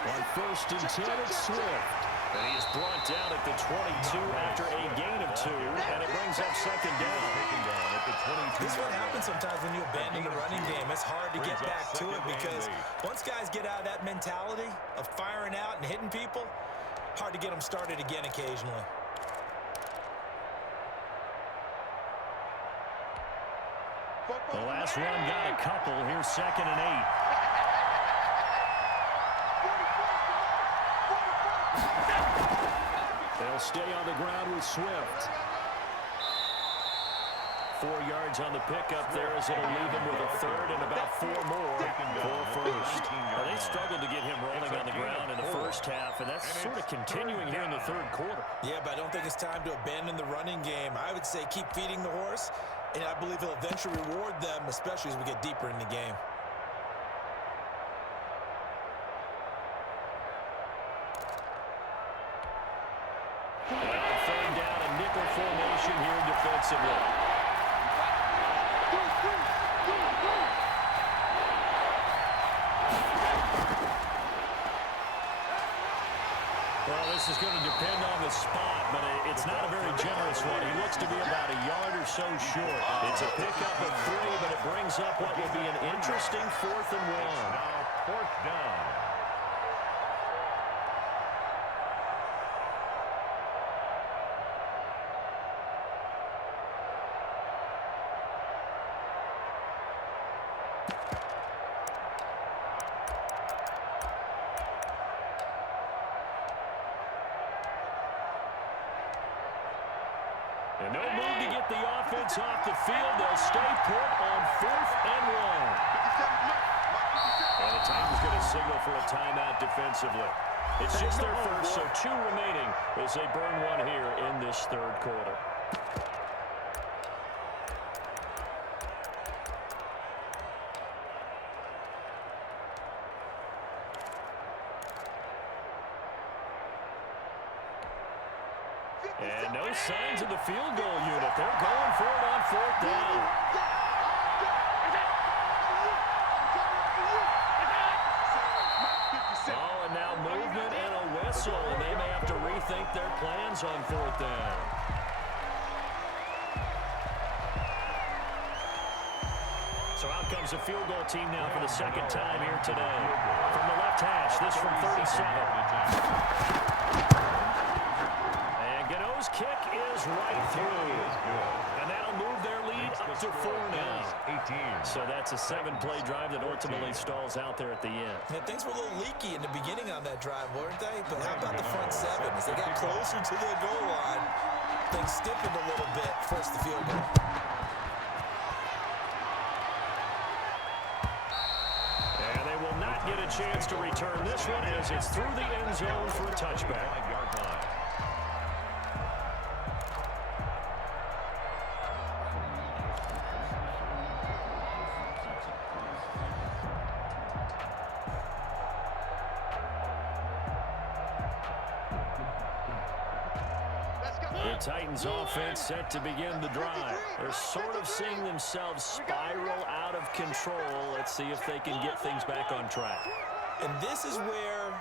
On first and 10, it's Swift. And he is brought down at the 22 after a gain of 2, and it brings up second down. This is what happens sometimes when you abandon the running game. It's hard to get back to it because once guys get out of that mentality of firing out and hitting people, hard to get them started again occasionally. The last run got a couple. Here's second and 8. They'll stay on the ground with Swift. 4 yards on the pickup there as it'll leave him with a third and about 4 more for first. Now, they struggled to get him rolling on the ground in the first half, and that's sort of continuing here in the third quarter. Yeah, but I don't think it's time to abandon the running game. I would say keep feeding the horse, and I believe he'll eventually reward them, especially as we get deeper in the game. Third down, a nickel formation here defensively. Well, this is going to depend on the spot, but it's not a very generous one. He looks to be about a yard or so short. It's a pickup of 3, but it brings up what will be an interesting 4th and 1. Now fourth down. And no move to get the offense off the field. They'll stay put on 4th and 1. And the Titans going to signal for a timeout defensively. It's just their first, so 2 remaining as they burn one here in this third quarter. And no signs of the field goal unit. They're going for it on 4th down. Oh, and now movement and a whistle, and they may have to rethink their plans on 4th down. So out comes the field goal team now for the second time here today. From the left hash, this from 37. Kick is right through. And that'll move their lead up to 4 now. 18. So that's a 7-play drive that ultimately stalls out there at the end. Yeah, things were a little leaky in the beginning on that drive, weren't they? But how about the front 7? As they got closer to the goal line, things stiffened a little bit, forced the field goal. And they will not get a chance to return this one as it's through the end zone for a touchback. 5-yard line. Titans offense set to begin the drive. They're sort of seeing themselves spiral out of control. Let's see if they can get things back on track. And this is where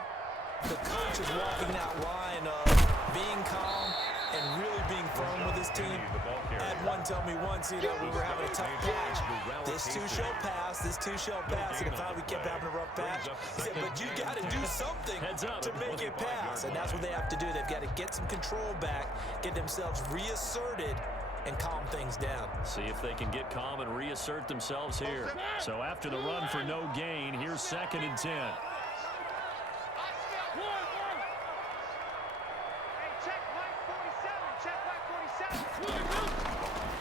the coach is walking that line of being calm and really being firm with his team. I had one tell me once, we were having a tough patch. This too shall pass, this too shall pass. And if we kept having a rough patch, he said, but you got to do something to make it pass. And that's what they have to do. They've got to get some control back, get themselves reasserted, and calm things down. See if they can get calm and reassert themselves here. So after the run for no gain, here's 2nd and 10.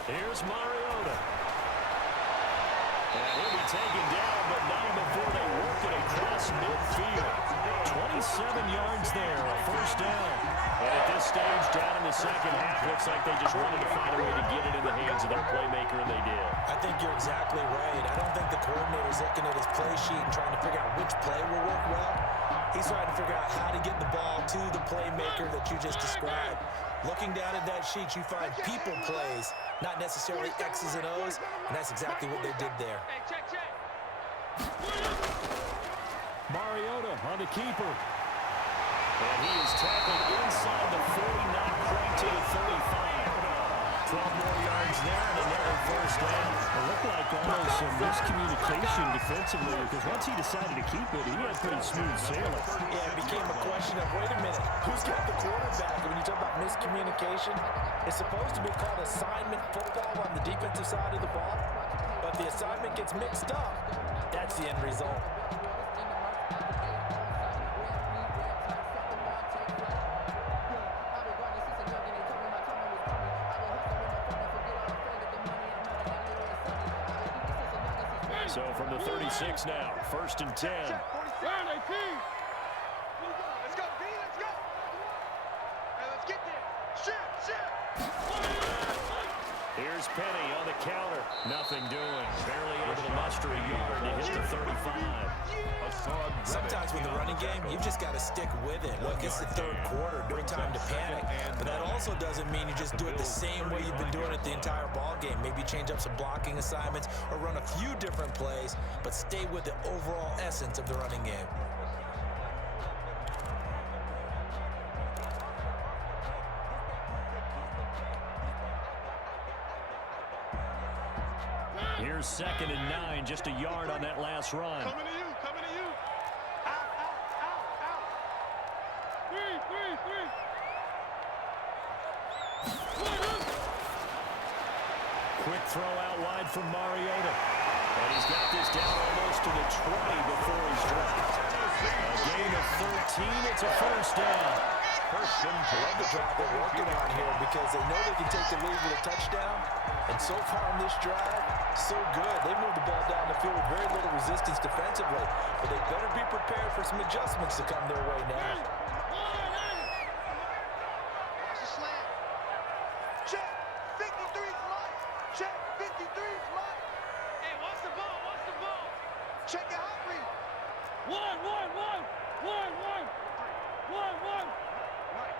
Here's Mariota. And he'll be taken down, but not before they work it across midfield. 27 yards there, a first down. And at this stage, down in the second half, looks like they just wanted to find a way to get it in the hands of their playmaker, and they did. I think you're exactly right. I don't think the coordinator's looking at his play sheet and trying to figure out which play will work well. He's trying to figure out how to get the ball to the playmaker that you just described. Looking down at that sheet, you find people plays, not necessarily X's and O's, and that's exactly what they did there. Hey, check. Mariota on the keeper. And he is tackled inside the 40, not quite to the 35. 12 more yards there and another first down. It looked like almost some miscommunication defensively because once he decided to keep it, he had pretty smooth sailing. Yeah, it became a question of, wait a minute, who's got the quarterback? And when you talk about miscommunication, it's supposed to be called assignment football on the defensive side of the ball, but the assignment gets mixed up. That's the end result. So from the 36 now, 1st and 10. Let's go, B, let's go. Hey, let's get there. Shit. Here's Penny on the counter. Nothing doing. Barely able to muster a yard to hit the 35. Sometimes with the running game, you've just got to stick with it. Look, it's the third quarter, no time to panic. But that also doesn't mean you just do it the same way you've been doing it the entire ball game. Maybe change up some blocking assignments or run a few different plays, but stay with the overall essence of the running game. Here's 2nd and 9, just a yard on that last run. Coming to you. Out. Three. Quick throw out wide from Mariota. And he's got this down almost to the 20 before he's dropped. A gain of 13, it's a first down. First and I love the drive they're working on here because they know they can take the lead with a touchdown. And so far in this drive, so good. They moved the ball down the field with very little resistance defensively. But they better be prepared for some adjustments to come their way now. Watch the slam. Check. 53's mine. Check. 53's mine. Hey, watch the ball. Check your hot read. One. Right.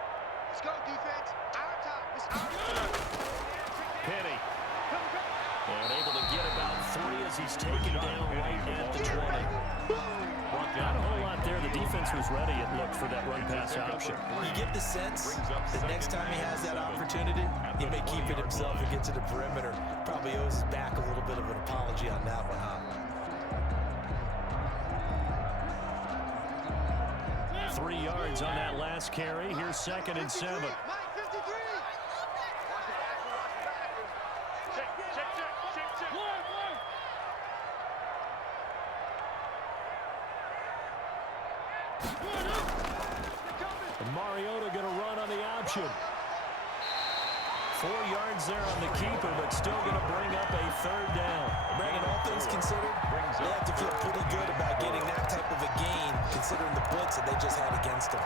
Let's go, defense. Our time. It's our time. Penny. And able to get about 3 as he's taken down right at the 20. Not a whole lot there. The defense was ready, it looked, for that run-pass option. You get the sense that next time he has that opportunity, he may keep it himself and get to the perimeter. Probably owes his back a little bit of an apology on that one, huh? 3 yards on that last carry. Here's 2nd and 7. Mike, 53. Watch the back. Check. One. And Mariota going to run on the option. 4 yards there on the keeper, but still going to bring up a 3rd down. Brandon, all things considered, they have to feel pretty good about getting that type of a gain, considering the blitz that they just had against them.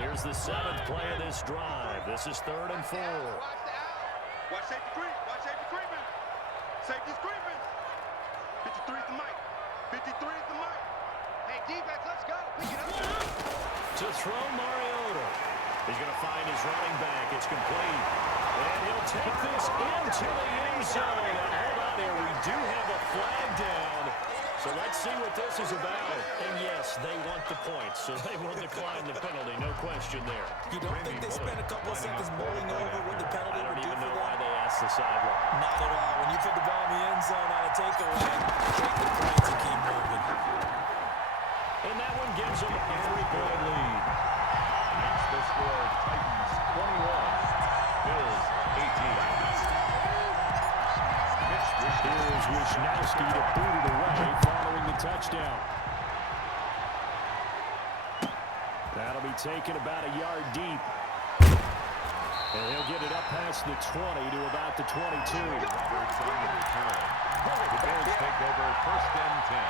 Here's the 7th play of this drive. This is 3rd and 4. Watch the out. Watch safety creep. Safety's creeping. 53 is the mic. Hey, defense, let's go. Pick it up. To throw Mariota. He's going to find his running back. It's complete. And he'll take this into the end zone. And hold on here. We do have a flag down. So let's see what this is about. And yes, they want the points, so they will decline the penalty. No question there. You don't think they spent a couple of seconds mulling over what the penalty I don't would do even for know why them? they asked the sideline. Not at all. When you put the ball in the end zone on a takeaway, take the points and keep moving. and that one gives them a 3-point lead. Makes the score Titans 21, Bills 18. Here's Wisnowski to boot it away following the touchdown. That'll be taken about a yard deep. And he'll get it up past the 20 to about the 22. Roberts on the return. The Bills take over 1st and 10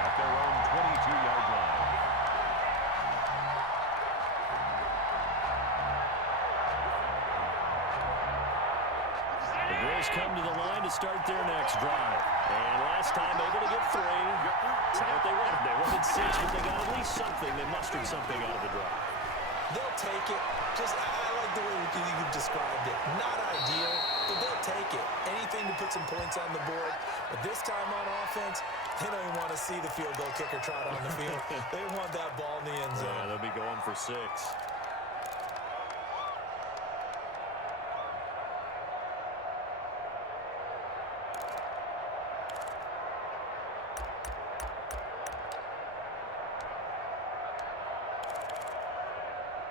at their own 22-yard line. The Bills come to the line to start their next drive. And last time able to get 3. That's not what they wanted. They wanted 6, but they got at least something. They mustered something out of the drive. They'll take it. Just, I like the way you described it. Not ideal, but they'll take it. Anything to put some points on the board. But this time on offense, they don't even want to see the field goal kicker trot on the field. They want that ball in the end zone. Yeah, they'll be going for 6.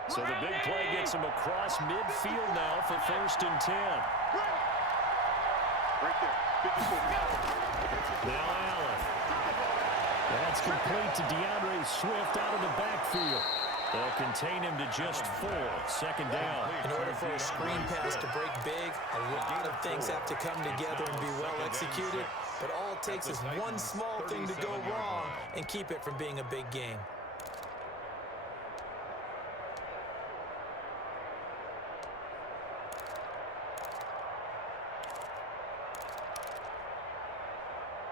So the big play gets him across midfield now for 1st and 10. Right there. 54. Now Allen. That's complete to DeAndre Swift out of the backfield. They'll contain him to just 4. 2nd down. In order for a screen pass to break big, a lot of things have to come together and be well executed. But all it takes is one small thing to go wrong and keep it from being a big game.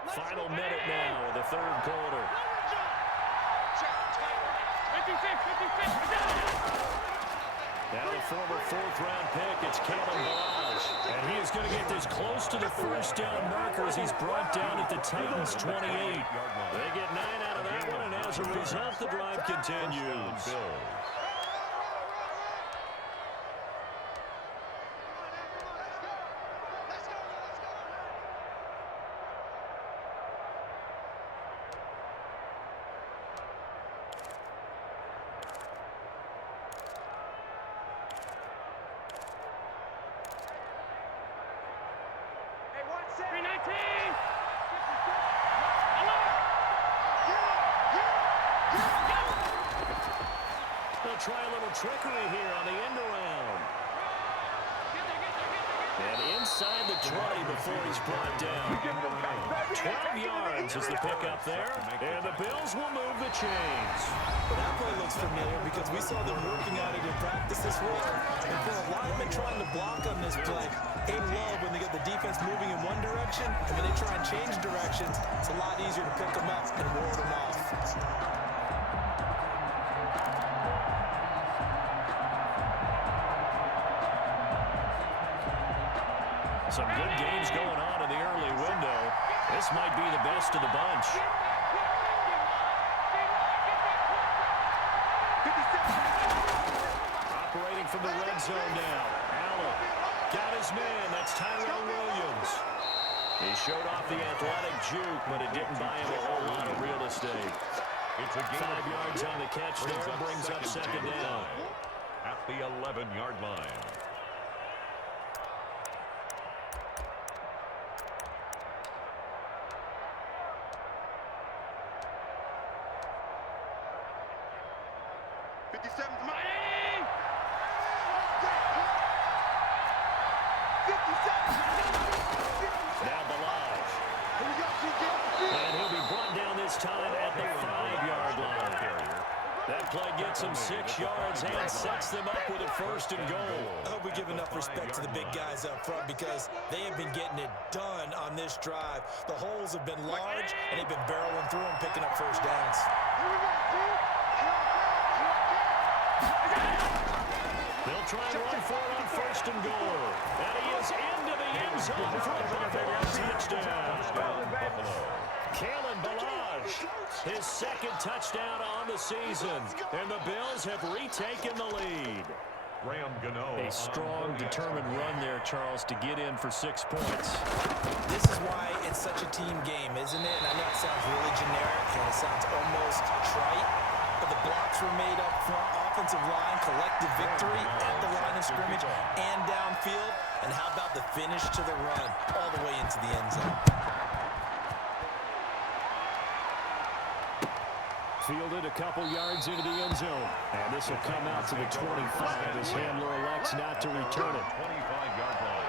Final minute now of the 3rd quarter. Now the former 4th-round pick, it's Kalen Balazs. And he is going to get this close to the 1st down marker as he's brought down at the Titans' 28. They get 9 out of that one, and as a result, the drive continues. They'll try a little trickery here on the end around. And inside the 20 before he's brought down. 12 yards is the pickup there. And the Bills will move the chains. That play looks familiar because we saw them working on it in practice this week. And for a lineman trying to block on this play, they love when they get the defense moving in one direction, and when they try and change directions, it's a lot easier to pick them up and ward them off. Some good games going on in the early window. This might be the best of the bunch. Operating from the red zone now. Allen got his man. That's Tyrell Williams. He showed off the athletic juke, but it didn't buy him a whole lot of real estate. It's a gain 5 yards on the catch there. Brings up 2nd down. At the 11-yard line. Now Balazs. And he'll be brought down this time at the 5-yard line. That play gets him 6 yards and sets them up with a 1st and goal. I hope we give enough respect to the big guys up front because they have been getting it done on this drive. The holes have been large, and they've been barreling through them, picking up 1st downs. They'll try and run for it on 1st and goal. And he is into the end zone for a touchdown. Kalen Balazs, his 2nd touchdown on the season. And the Bills have retaken the lead. A strong, determined run there, Charles, to get in for 6 points. This is why it's such a team game, isn't it? And I know it sounds really generic and it sounds almost trite, but the blocks were made up front, offensive line, collective victory at the line of scrimmage and downfield. And how about the finish to the run all the way into the end zone? Fielded a couple yards into the end zone. And this will come out to the 25 as handler elects not to return it. 25-yard line.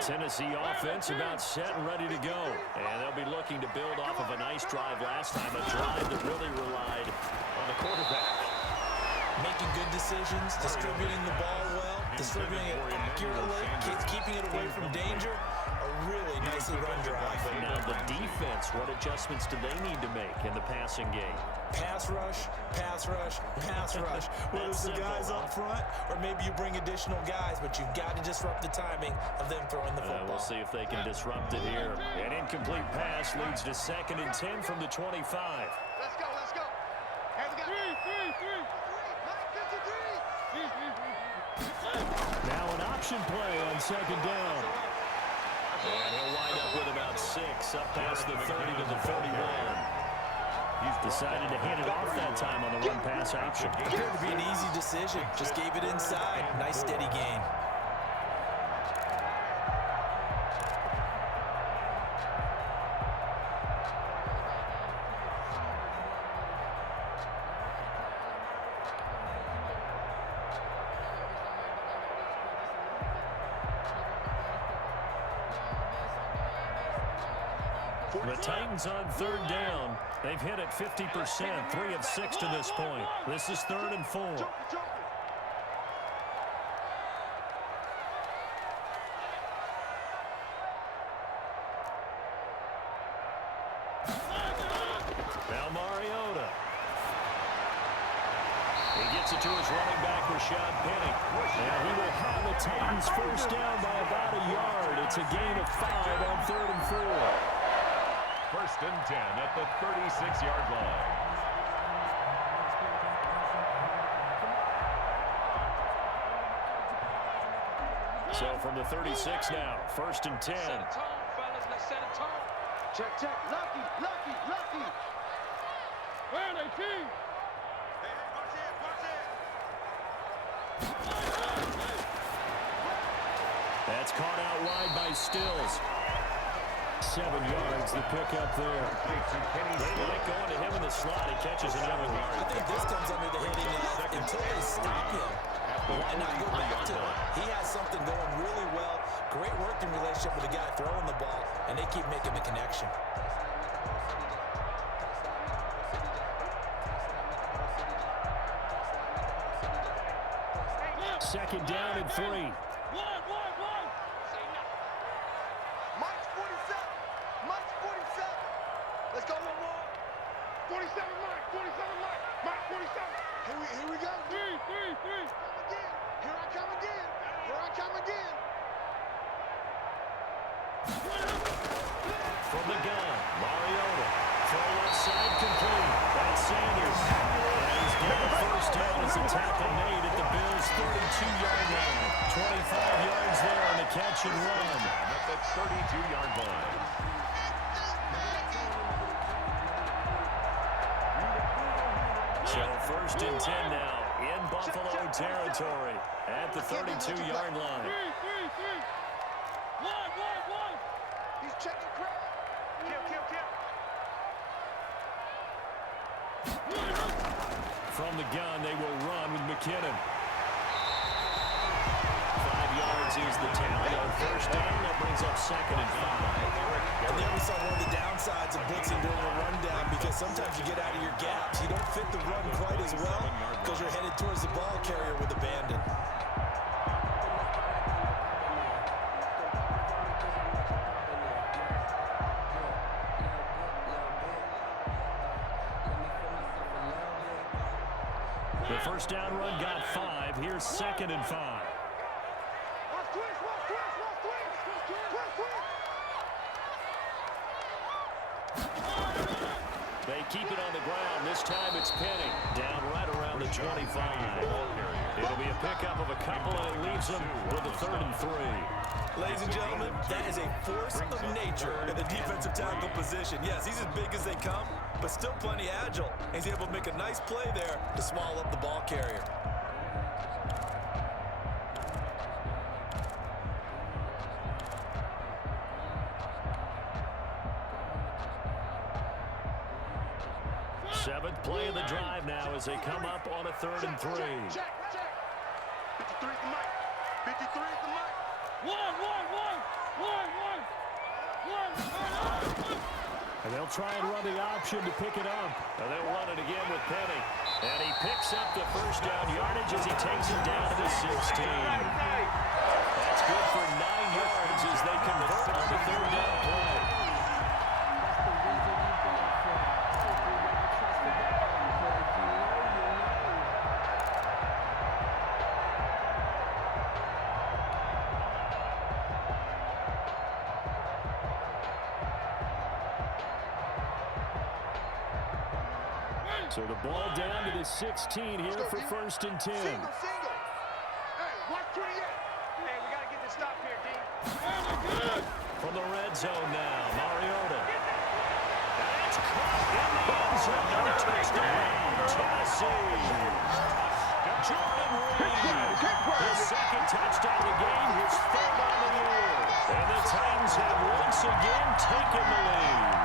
Tennessee offense about set and ready to go. And they'll be looking to build off of a nice drive last time, a drive that really relied on the quarterback. Making good decisions, distributing the ball well, distributing it accurately, keeping it away from danger. A really nicely run drive. Now the defense, what adjustments do they need to make in the passing game? Pass rush, pass rush, pass rush. Whether it's the guys up front or maybe you bring additional guys, but you've got to disrupt the timing of them throwing the football. We'll see if they can disrupt it here. An incomplete pass leads to 2nd and 10 from the 25. Let's go, let's go. Here we go. Three. Now an option play on 2nd down. And he'll wind up with about 6 up past the 30 to the 31. He's decided to hand it off that time on the run-pass option. Appeared to be an easy decision. Just gave it inside. Nice steady gain. The Titans on 3rd down. They've hit it 50%, 3 of 6 to this point. This is 3rd and 4. Now Mariota. He gets it to his running back, Rashad Penny. And he will have the Titans first down by about a yard. It's a gain of 5 on 3rd and 4. 1st and 10 at the 36-yard line. So from the 36 now, 1st and 10. Set a tone, fellas. Let's set a tone. Check. Lucky. Where are they, King? Hey, watch it. That's caught out wide by Stills. 7 yards, the pickup there. They like going to him in the slot. He catches another yard. I think this comes under the heading of until they stop him, why not go back to him? He has something going really well. Great working relationship with the guy throwing the ball, and they keep making the connection. Second down and 3. One. Mike's 47. Let's go one more. 47 Mike. Mike 47. Here we go. Three. Here I come again. From the gun, Mariota. Throw left side complete. That's Sanders. And he's got the first down as a tackle made at the Bills' 32-yard line. 25 yards there on the catch and run. At the 32-yard line. So 1st and 10 now in Buffalo territory at the 32-yard line. Three. One. He's checking crowd. Kill. From the gun, they will run with McKinnon. 5 yards is the tally on 1st down. That brings up 2nd and 5. And there we saw one of the downsides of blitzing during a rundown, because sometimes you get out of your gaps. You don't fit the run quite as well because you're headed towards the ball carrier with abandon. The 1st down run got 5. Here's 2nd and 5. it's Penny down right around the 25. It'll be a pickup of a couple, and it leaves them with a 3rd and 3. Ladies and gentlemen, that is a force of nature in the defensive tackle position. Yes, he's as big as they come, but still plenty agile. He's able to make a nice play there to swallow up the ball carrier. Seventh play of the drive now as they come up on a 3rd and 3. Check. 53 is the mic. 53 is the mic. And they'll try and run the option to pick it up. And they'll run it again with Penny. And he picks up the first down yardage as he takes it down to the 16. That's good for 9 yards as they convert on the 3rd down play. So the ball down to the 16 here for 1st and 10. Single. Hey, watch 28. Hey, we got to get this stop here, D. From the red zone now, Mariota. That's caught in the end zone. No touchdown, Tennessee. Jordan Reed, his 2nd touchdown of the game, his 3rd on the year. And the Titans have once again taken the lead.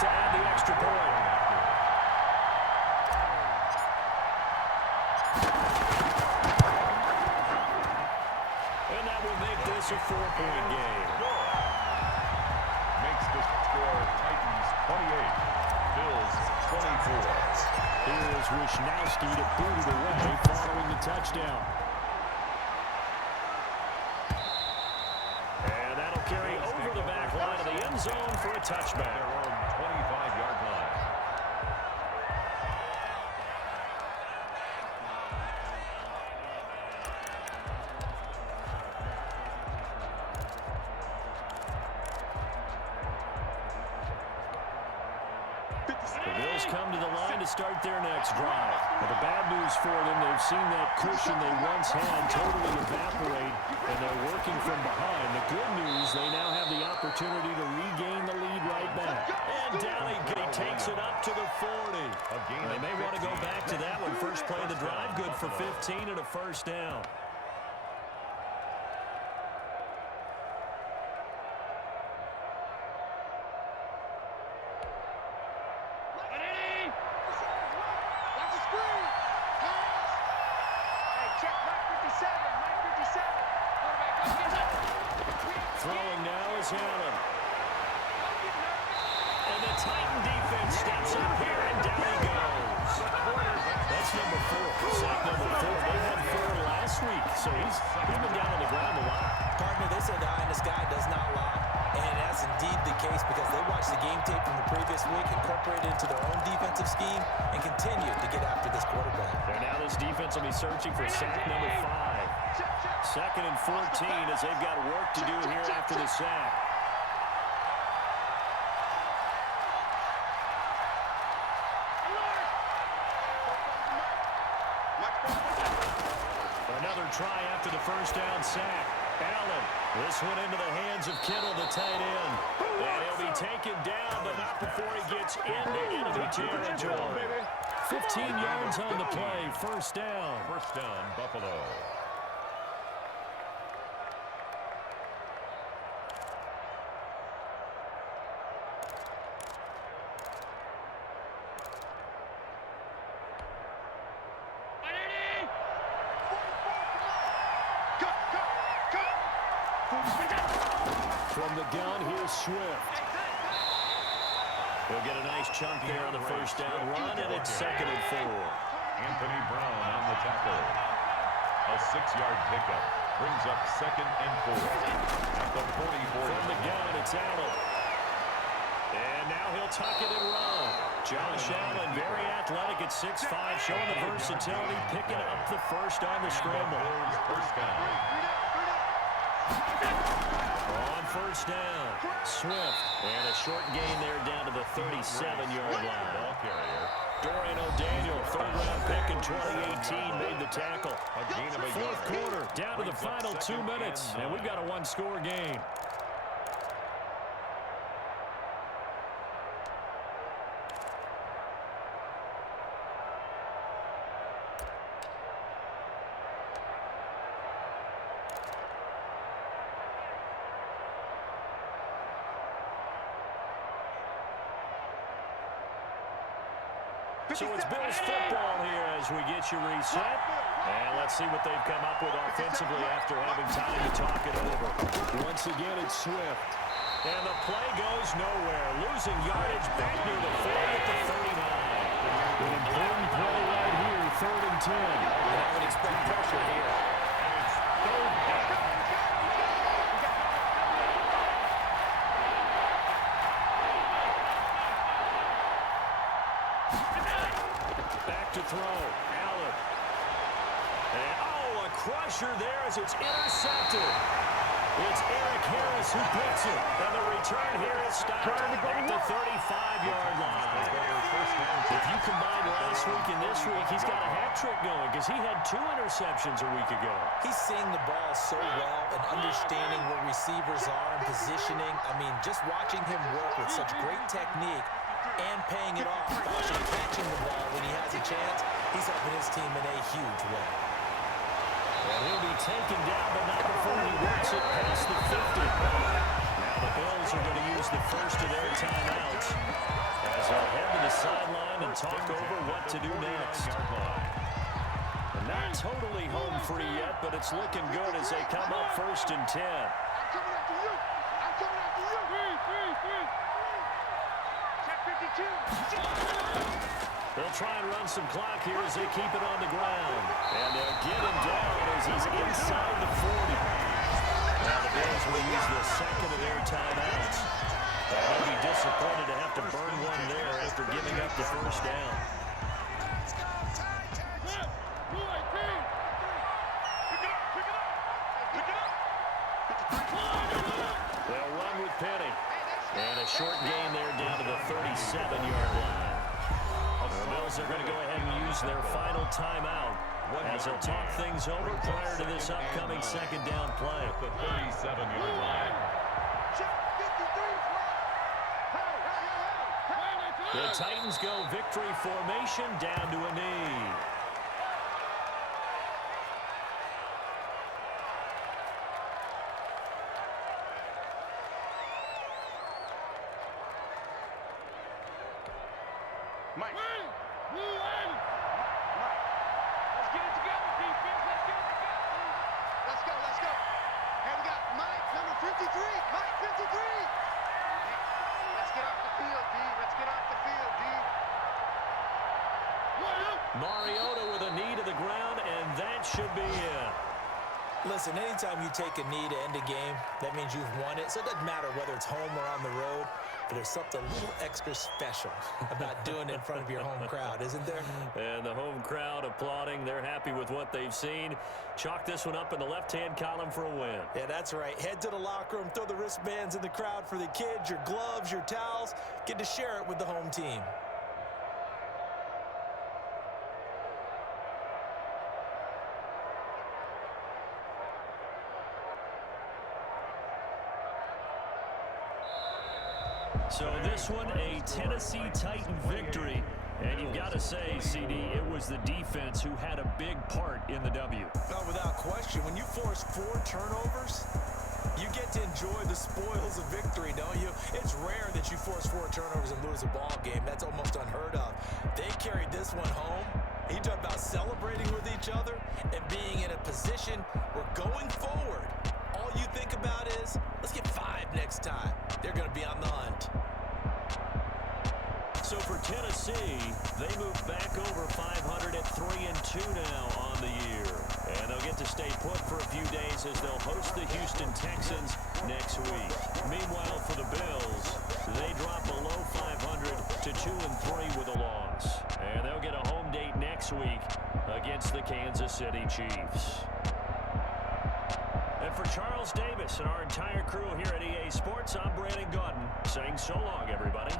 To add the extra point. And that will make this a 4-point game. Makes the score Titans 28, Bills 24. Here's Wishnowski to boot it away following the touchdown. And that'll carry over the back line of the end zone for a touchback. 25-yard line. The Bills come to the line to start their next drive. But the bad news for them, they've seen that cushion they once had totally evaporate, and they're working from behind. The good news, they now have the opportunity to regain the lead right back. And down he takes it up to the 40. They may want to go back to that one. First play of the drive, good for 15 and a 1st down. Throwing now is Allen. And the Titan defense steps up here, and down he goes. That's number 4. Sack number 4. They had 4 last week, so he's been down on the ground a lot. Partner, they said the eye in the sky does not lie. And that's indeed the case because they watched the game tape from the previous week, incorporated into their own defensive scheme, and continued to get after this quarterback. And now this defense will be searching for sack number 5. 2nd and 14 as they've got work to do here after the sack. Another try after the first down sack. Allen, this one into the hands of Kittle, the tight end. And he'll be taken down, but not before he gets into enemy territory. 15 yards on the play, 1st down. 1st down, Buffalo. From the gun, here's Swift. He'll get a nice chunk there on the first down run, and it's 2nd and 4. Anthony Brown on the tackle. A 6-yard pickup brings up 2nd and 4. At the 44. From the gun, it's Allen. And now he'll tuck it and run. Josh Allen, very athletic at 6'5", showing the versatility, picking up the first on the scramble. First down. On first down, Swift. And a short gain there down to the 37-yard line. Ball carrier. Dorian O'Daniel, third-round pick in 2018, made the tackle. A gain of a Fourth yard. quarter, down to the Brings up final 2 second minutes, and and we've got a one-score game. So it's Bills football here as we get you reset. And let's see what they've come up with offensively after having time to talk it over. Once again, it's Swift. And the play goes nowhere. Losing yardage back near the 40 at the 39. An important play right here, 3rd and 10. And I would expect pressure here. It's third down. Back to throw. Allen. And, a crusher there as it's intercepted. It's Eric Harris who picks it. And the return here is stopped at the 35-yard line. If you combine last week and this week, he's got a hat trick going because he had 2 interceptions a week ago. He's seeing the ball so well and understanding where receivers are and positioning. I mean, just watching him work with such great technique and paying it off, actually catching the ball when he has a chance, he's helping his team in a huge way. And he'll be taken down, but not before he works it past the 50. Now the Bills are going to use the first of their timeouts as they'll head to the sideline and talk over what to do next. And not totally home free yet, but it's looking good as they come up 1st and 10. I'm coming after you. I'm coming after you. Check 52. They'll try and run some clock here as they keep it on the ground. And they'll get him down as he's inside the 40. Now the Bills will use the second of their timeouts. They'll be disappointed to have to burn one there after giving up the first down. They'll run with Penny. And a short gain there down to the 37-yard line. The Bills are going to go ahead and use their final timeout as they'll talk things over prior to this upcoming second down play. At the 37-yard line. The Titans go victory formation down to a knee. Mike. Let's get it together, defense. Let's get it together. Let's go. And we got Mike, number 53. Mike, 53. Let's get off the field, D. Let's get off the field, D. Mariota with a knee to the ground, and that should be it. Listen, anytime you take a knee to end a game, that means you've won it. So it doesn't matter whether it's home or on the road, but there's something a little extra special about doing it in front of your home crowd, isn't there? And the home crowd applauding. They're happy with what they've seen. Chalk this one up in the left-hand column for a win. Yeah, that's right. Head to the locker room, throw the wristbands in the crowd for the kids, your gloves, your towels. Get to share it with the home team. So this one, a Tennessee Titan victory. And you've got to say, CD, it was the defense who had a big part in the W. Oh, without question. When you force 4 turnovers, you get to enjoy the spoils of victory, don't you? It's rare that you force 4 turnovers and lose a ball game. That's almost unheard of. They carried this one home. You talk about celebrating with each other and being in a position where going forward, all you think about is, let's get 5 next time. They're going to be on the hunt. So for Tennessee, they move back over 500 at 3-2 now on the year. And they'll get to stay put for a few days as they'll host the Houston Texans next week. Meanwhile, for the Bills, they drop below 500 to 2-3 with a loss. And they'll get a home date next week against the Kansas City Chiefs. And for Charles Charles Davis and our entire crew here at EA Sports, I'm Brandon Gaudin saying so long, everybody.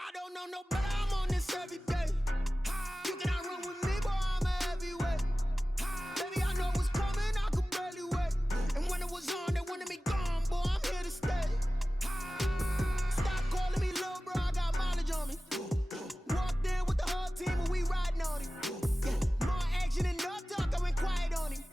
I don't know no better, I'm on this every day. You cannot run with me, boy, I'm a heavyweight. Baby, I know what's coming, I could barely wait. And when it was on, they wanted me gone, boy, I'm here to stay. Stop calling me little bro, I got mileage on me. Walked in with the whole team and we riding on it. Yeah, more action and no talk, I went quiet on him.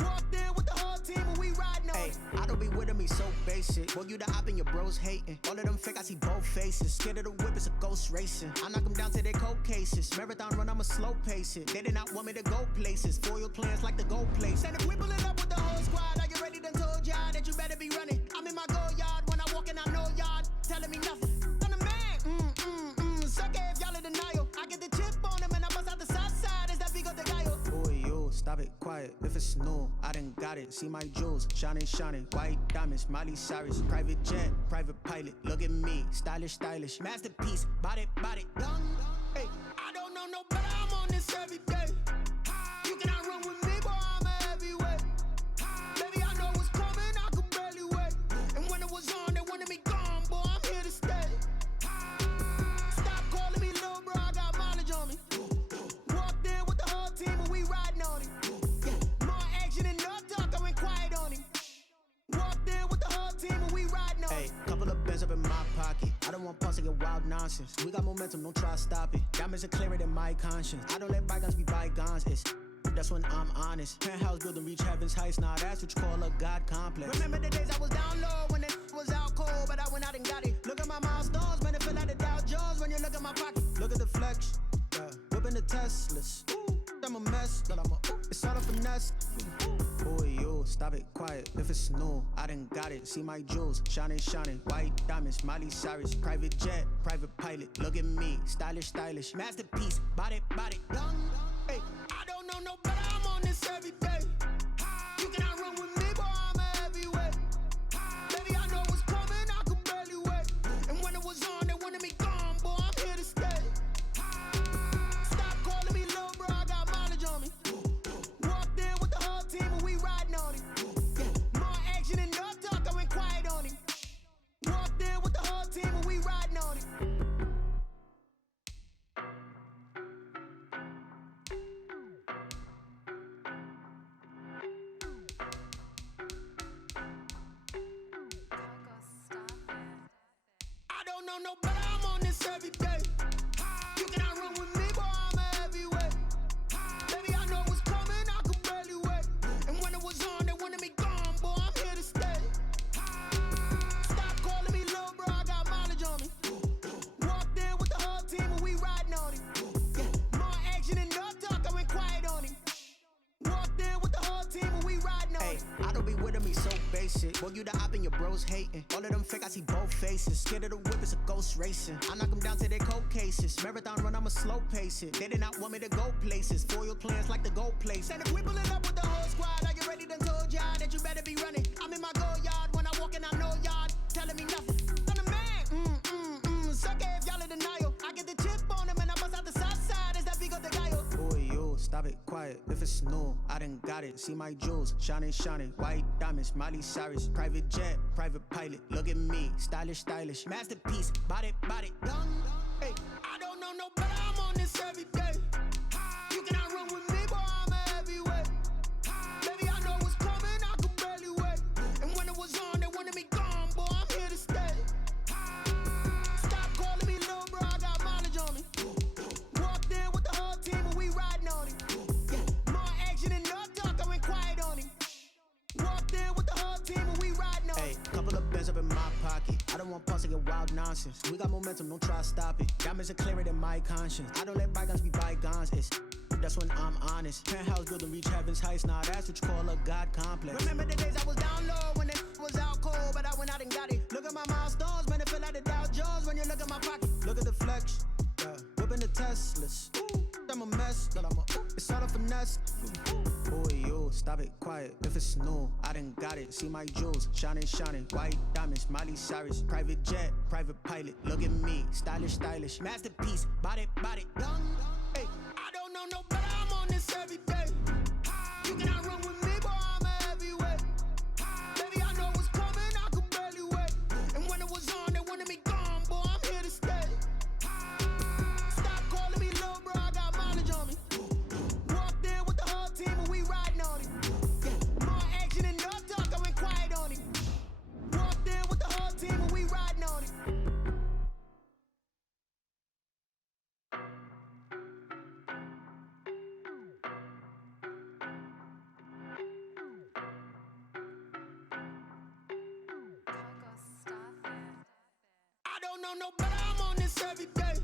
Walked in with the whole team and we riding on it. I don't be with him, he's so basic. Boy, you the op and your bros hating. All of them fake, I see both faces. Scared of the whip, it's a ghost racing. I knock them down to their cold cases. Marathon run, I'ma slow pace it. They did not want me to go places. Foil plans like the gold place. And if we pulling up with the whole squad, are you ready? Done told y'all that you better be running. I'm in my go yard when I walk in, I know y'all telling me nothing. I'm the man, suck it if y'all in denial. I get the chip on them and I bust out the south side. Is that big of the guy? Boy, yo, stop it, quiet. If it's new, I done got it. See my jewels, shining, shining. White diamonds, Miley Cyrus. Private jet, private pilot. Look at me, stylish, stylish. Masterpiece, body, young. Hey, I don't know no better, I'm on this every day. You cannot run with me, boy, I'm a heavyweight. Baby, I know what's coming, I could barely wait. And when it was on, they wanted me gone, boy, I'm here to stay. Stop calling me little bro, I got mileage on me. Walked in with the whole team and we riding on it. Yeah, more action and no talk, I went quiet on him. Walked in with the whole team and we riding on it. Hey, couple of bands up in my pocket. I don't want pause to get wild nonsense. We got momentum, don't try to stop it. Diamonds are clearer than my conscience. I don't let bygones be bygones. That's when I'm honest. Penthouse building reach heaven's heights. Now that's what you call a God complex. Remember the days I was down low when it was out cold, but I went out and got it. Look at my milestones, man, it feel like the Dow Jones when you look at my pocket. Look at the flex, yeah. Whipping the Teslas. I'm a mess, but I'm a it's all a finesse. Boy, yo, stop it, quiet. If it's new, I done got it. See my jewels, shining, shining. White diamonds, Miley Cyrus. Private jet, private pilot. Look at me, stylish, stylish. Masterpiece, body, young. Hey, I don't know no better, I'm on this every day. You cannot run with me, boy, I'm a heavyweight. Baby, I know what's coming, I could barely wait. And when it was on, they wanted me gone, boy, I'm here to stay. no better, I'm on this every day. You cannot run with me, boy, I'm a heavyweight. Baby, I know what's coming, I could barely wait. And when it was on, they wanted me gone, boy, I'm here to stay. Stop calling me little bro, I got mileage on me. Walked in with the whole team and we riding on him. Yeah, more action and no talk, I went quiet on him. Walked in with the whole team and we riding on him. I don't be with me so basic. Boy, you the op and your bros hating. All of them fake, I see both faces. Scared of the whip, it's a ghost racing. I knock them down to their cold cases. Marathon run, I'ma slow pace it. They did not want me to go places. Foil plans like the gold place. And if we pulling up with the whole squad, are you ready? Done told y'all that you better be running. I'm in my go yard when I walk in, I know y'all telling me nothing. I'm the man, suck it if y'all in denial. I get the chip on him and I bust out the south side. Is that Vigo de Gallo? Boy, you stop it, quiet. If it's new, I done got it. See my jewels, shining, shining. White diamonds, Miley Cyrus. Private jet, private pilot. Look at me, stylish, stylish. Masterpiece, body, young. Hey, I don't know no better. I'm on this every day. You cannot run with me, boy, I'm a heavyweight. Baby, I know what's coming, I could barely wait. And when it was on, they wanted me gone, boy, I'm here to stay. Stop calling me little bro, I got mileage on me. Walked in with the whole team and we riding on him. Yeah, more action and no talk, I went quiet on him. Walked in with the whole team and we riding on him. Hey, couple of bands up in my pocket. I don't want pause to get wild nonsense. We got momentum, don't try to stop it. Diamonds are clearer than my conscience. I don't let bygones be bygones. That's when I'm honest. Penthouse building, reach heaven's heights. Nah, that's what you call a God complex. Remember the days I was down low when it was out cold, but I went out and got it. Look at my milestones, man, it feel like the Dow Jones when you look at my pocket. Look at the flex, whipping the Teslas. I'm a mess, but it's all a finesse. Boy, you stop it, quiet. If it's new, I done got it. See my jewels, shining, shining. White diamonds, Miley Cyrus. Private jet, private pilot. Look at me, stylish, stylish. Masterpiece, body, young. Hey, I don't know no better. I'm on this every day. You cannot run with me, boy, I'm a heavyweight. Baby, I know what's coming, I could barely wait. And when it was on, they wanted me gone, boy, I'm here to stay. Stop calling me little bro, I got mileage on me. Walked in with the whole team and we riding on him. Yeah, more action and no talk, I went quiet on him. Walked in with the whole team and we riding on him. I don't know no better, I'm on this every day.